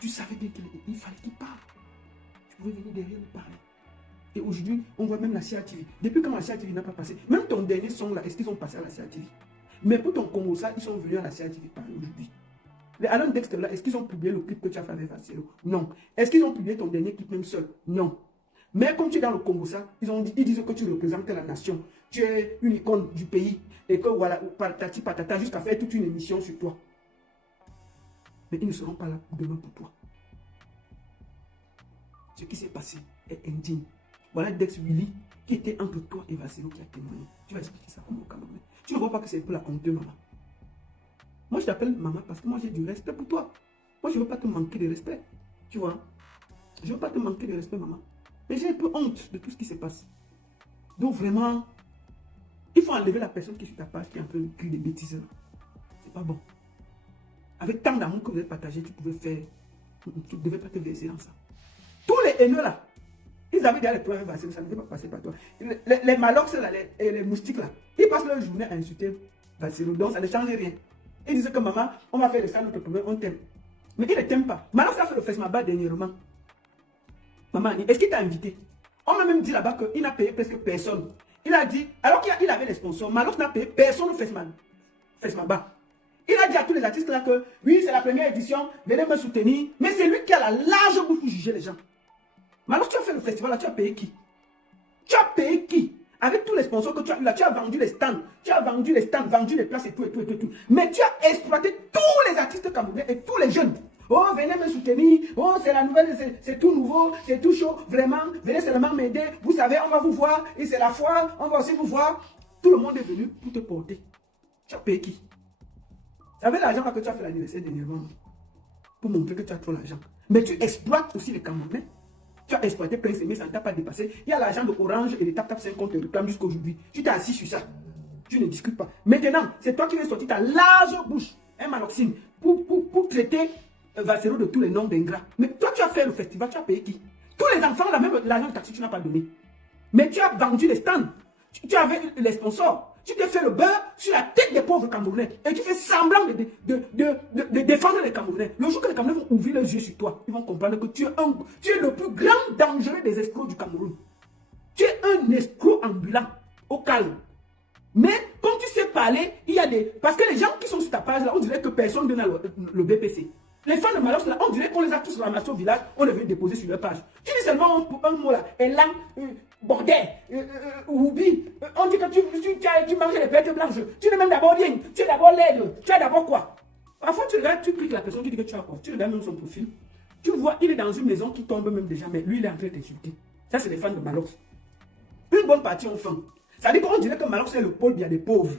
Tu savais bien qu'il fallait qu'il parle. Tu pouvais venir derrière lui parler. Et aujourd'hui, on voit même la CATV. Depuis quand la CATV n'a pas passé, même ton dernier son là, est-ce qu'ils ont passé à la CATV? Mais pour ton Congo, ça, ils sont venus à la CATV parler aujourd'hui. Les Alan Dexter là, est-ce qu'ils ont publié le clip que tu as fait avec Vassero? Non. Est-ce qu'ils ont publié ton dernier clip même seul? Non. Mais comme tu es dans le Congo, ça, ils disent que tu représentes la nation. Tu es une icône du pays. Et que voilà, patati patata, jusqu'à faire toute une émission sur toi. Mais ils ne seront pas là demain pour toi. Ce qui s'est passé est indigne. Voilà Dex Willy qui était entre toi et Vassero qui a témoigné. Tu vas expliquer ça comme au Cameroun. Tu ne vois pas que c'est un peu la honte de maman. Moi, je t'appelle maman parce que moi, j'ai du respect pour toi. Moi, je ne veux pas te manquer de respect. Tu vois? Je ne veux pas te manquer de respect, maman. Mais j'ai un peu honte de tout ce qui se passe. Donc, vraiment, il faut enlever la personne qui est sur ta page qui est en train de crier des bêtises. C'est pas bon. Avec tant d'amour que vous avez partagé, tu pouvais faire. Tu ne devais pas te verser dans ça. Tous les haineux là, ils avaient déjà les problèmes avec Vassero, ça ne devait pas passer par toi. Les malox là, les moustiques là, ils passent leur journée à insulter Vassero, donc ça ne change rien. Ils disent que maman, on va faire de ça notre problème, on t'aime. Mais ils ne t'aiment pas. Malox a fait le festival dernièrement. Maman, est-ce qu'il t'a invité? On m'a même dit là-bas qu'il n'a payé presque personne. Il a dit, alors qu'il avait les sponsors, Malox n'a payé personne au Fesmaba. Il a dit à tous les artistes là que oui, c'est la première édition, venez me soutenir. Mais c'est lui qui a la large bouche pour juger les gens. Malox, tu as fait le festival là, tu as payé qui? Tu as payé qui? Avec tous les sponsors que tu as eu là, tu as vendu les stands, vendu les places et tout. Mais tu as exploité tous les artistes camerounais et tous les jeunes. Oh, venez me soutenir. Oh, c'est la nouvelle, c'est tout nouveau, c'est tout chaud. Vraiment, venez seulement m'aider. Vous savez, on va vous voir. Et c'est la foire, on va aussi vous voir. Tout le monde est venu pour te porter. Tu as payé qui? C'est avec l'argent que tu as fait l'anniversaire dernièrement. Pour montrer que tu as trop l'argent. Mais tu exploites aussi les Camerounais. Tu as exploité Prince Aimé, ça ne t'a pas dépassé. Il y a l'argent de Orange et de Tap 5 comptes de réclame jusqu'à aujourd'hui. Tu t'es assis sur ça. Tu ne discutes pas. Maintenant, c'est toi qui veux sortir ta large bouche, hein, Maloxine, pour traiter Valsero de tous les noms d'ingrats. Mais toi, tu as fait le festival, tu as payé qui? Tous les enfants, là, même l'argent de taxi, tu n'as pas donné. Mais tu as vendu les stands. Tu avais les sponsors. Tu t'es fait le beurre sur la tête des pauvres Camerounais. Et tu fais semblant de défendre les Camerounais. Le jour que les Camerounais vont ouvrir les yeux sur toi, ils vont comprendre que tu es le plus grand dangereux des escrocs du Cameroun. Tu es un escroc ambulant, au calme. Mais comme tu sais parler, il y a des... Parce que les gens qui sont sur ta page, là, on dirait que personne ne donne le BPC. Les fans de Malox, là, on dirait qu'on les a tous ramassés au village, on les veut déposer sur leur page. Tu dis seulement un mot là, élan, bordel, oubi. On dit que tu manges les bêtes blanches. Tu n'es même d'abord rien, tu es d'abord laide, tu as d'abord quoi? Parfois tu regardes, tu cliques la personne, tu dis que tu as quoi? Tu regardes même son profil. Tu vois, il est dans une maison qui tombe même déjà, mais lui il est en train de t'insulter. Ça c'est les fans de Malox. Une bonne partie ont faim. Ça dit qu'on dirait que Malox c'est le pôle bien des pauvres.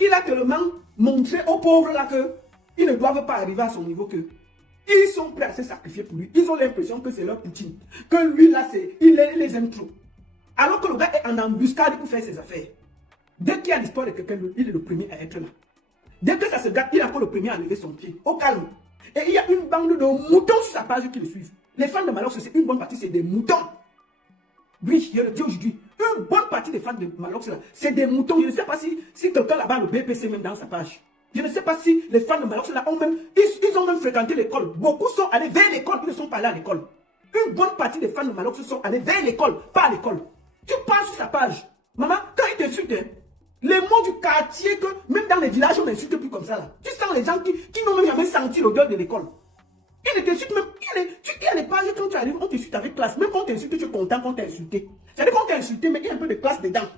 Il a tellement montré aux pauvres là que ils ne doivent pas arriver à son niveau que ils sont prêts à se sacrifier pour lui. Ils ont l'impression que c'est leur Poutine. Que lui là, il les aime trop. Alors que le gars est en embuscade pour faire ses affaires. Dès qu'il y a l'histoire de quelqu'un, il est le premier à être là. Dès que ça se gâte, il est encore le premier à lever son pied. Au calme. Et il y a une bande de moutons sur sa page qui le suivent. Les fans de Malox, c'est une bonne partie, c'est des moutons. Oui, je le dis aujourd'hui. Une bonne partie des fans de Malox, c'est des moutons. Je ne sais pas si quelqu'un là-bas, le BPC même dans sa page. Je ne sais pas si les fans de Malox là ont même, ils ont même fréquenté l'école. Beaucoup sont allés vers l'école, ils ne sont pas allés à l'école. Une bonne partie des fans de Malox sont allés vers l'école, pas à l'école. Tu passes sur sa page. Maman, quand il t'insulte, hein, les mots du quartier, que même dans les villages, on n'insulte plus comme ça là. Tu sens les gens qui n'ont même jamais senti l'odeur de l'école. Il ne t'insulte même. Il y a les pages, quand tu arrives, on t'insulte avec classe. Même quand on t'insulte, tu es content qu'on t'a insulté. C'est-à-dire qu'on t'a insulté, mais il y a un peu de classe dedans.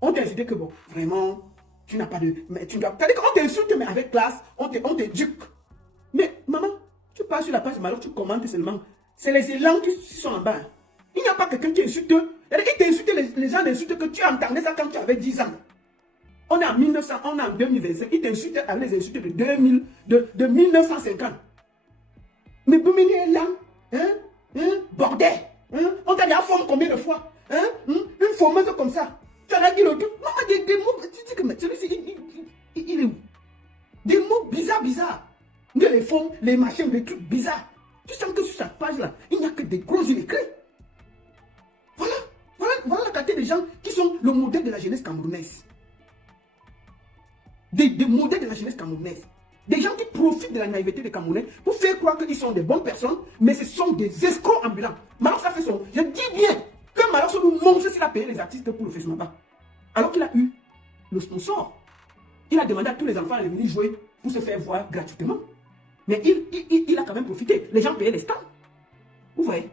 On t'a insulté que bon, vraiment, tu n'as pas de... Mais tu dois... C'est-à-dire qu'on t'insulte, mais avec classe, on t'éduque. Mais maman, tu passes sur la page, mais alors tu commentes seulement. C'est les élans qui sont en bas. Il n'y a pas quelqu'un qui insulte. C'est-à-dire qu'il t'insulte, les gens insultent que tu entendais ça quand tu avais 10 ans. On est en 1900, on est en 2025. Il t'insulte avec les insultes de 1950. Mais Boumini est là. Bordel. On t'a dit à forme combien de fois? Une formeuse comme ça. Tu as dit le truc. Maman, des mots. Tu dis que celui-ci, il est où? Des mots bizarres. Les formes, les machins, les trucs bizarres. Tu sens que sur cette page-là, il n'y a que des gros illettrés. Voilà la qualité des gens qui sont le modèle de la jeunesse camerounaise. Des modèles de la jeunesse camerounaise. Des gens qui profitent de la naïveté des Camerounais pour faire croire qu'ils sont des bonnes personnes, mais ce sont des escrocs ambulants. Malox a fait son... Je dis bien que Malox nous montre s'il a payé les artistes pour le Fesmaba. Alors qu'il a eu le sponsor. Il a demandé à tous les enfants de venir jouer pour se faire voir gratuitement. Mais il a quand même profité. Les gens payaient les stands. Vous voyez?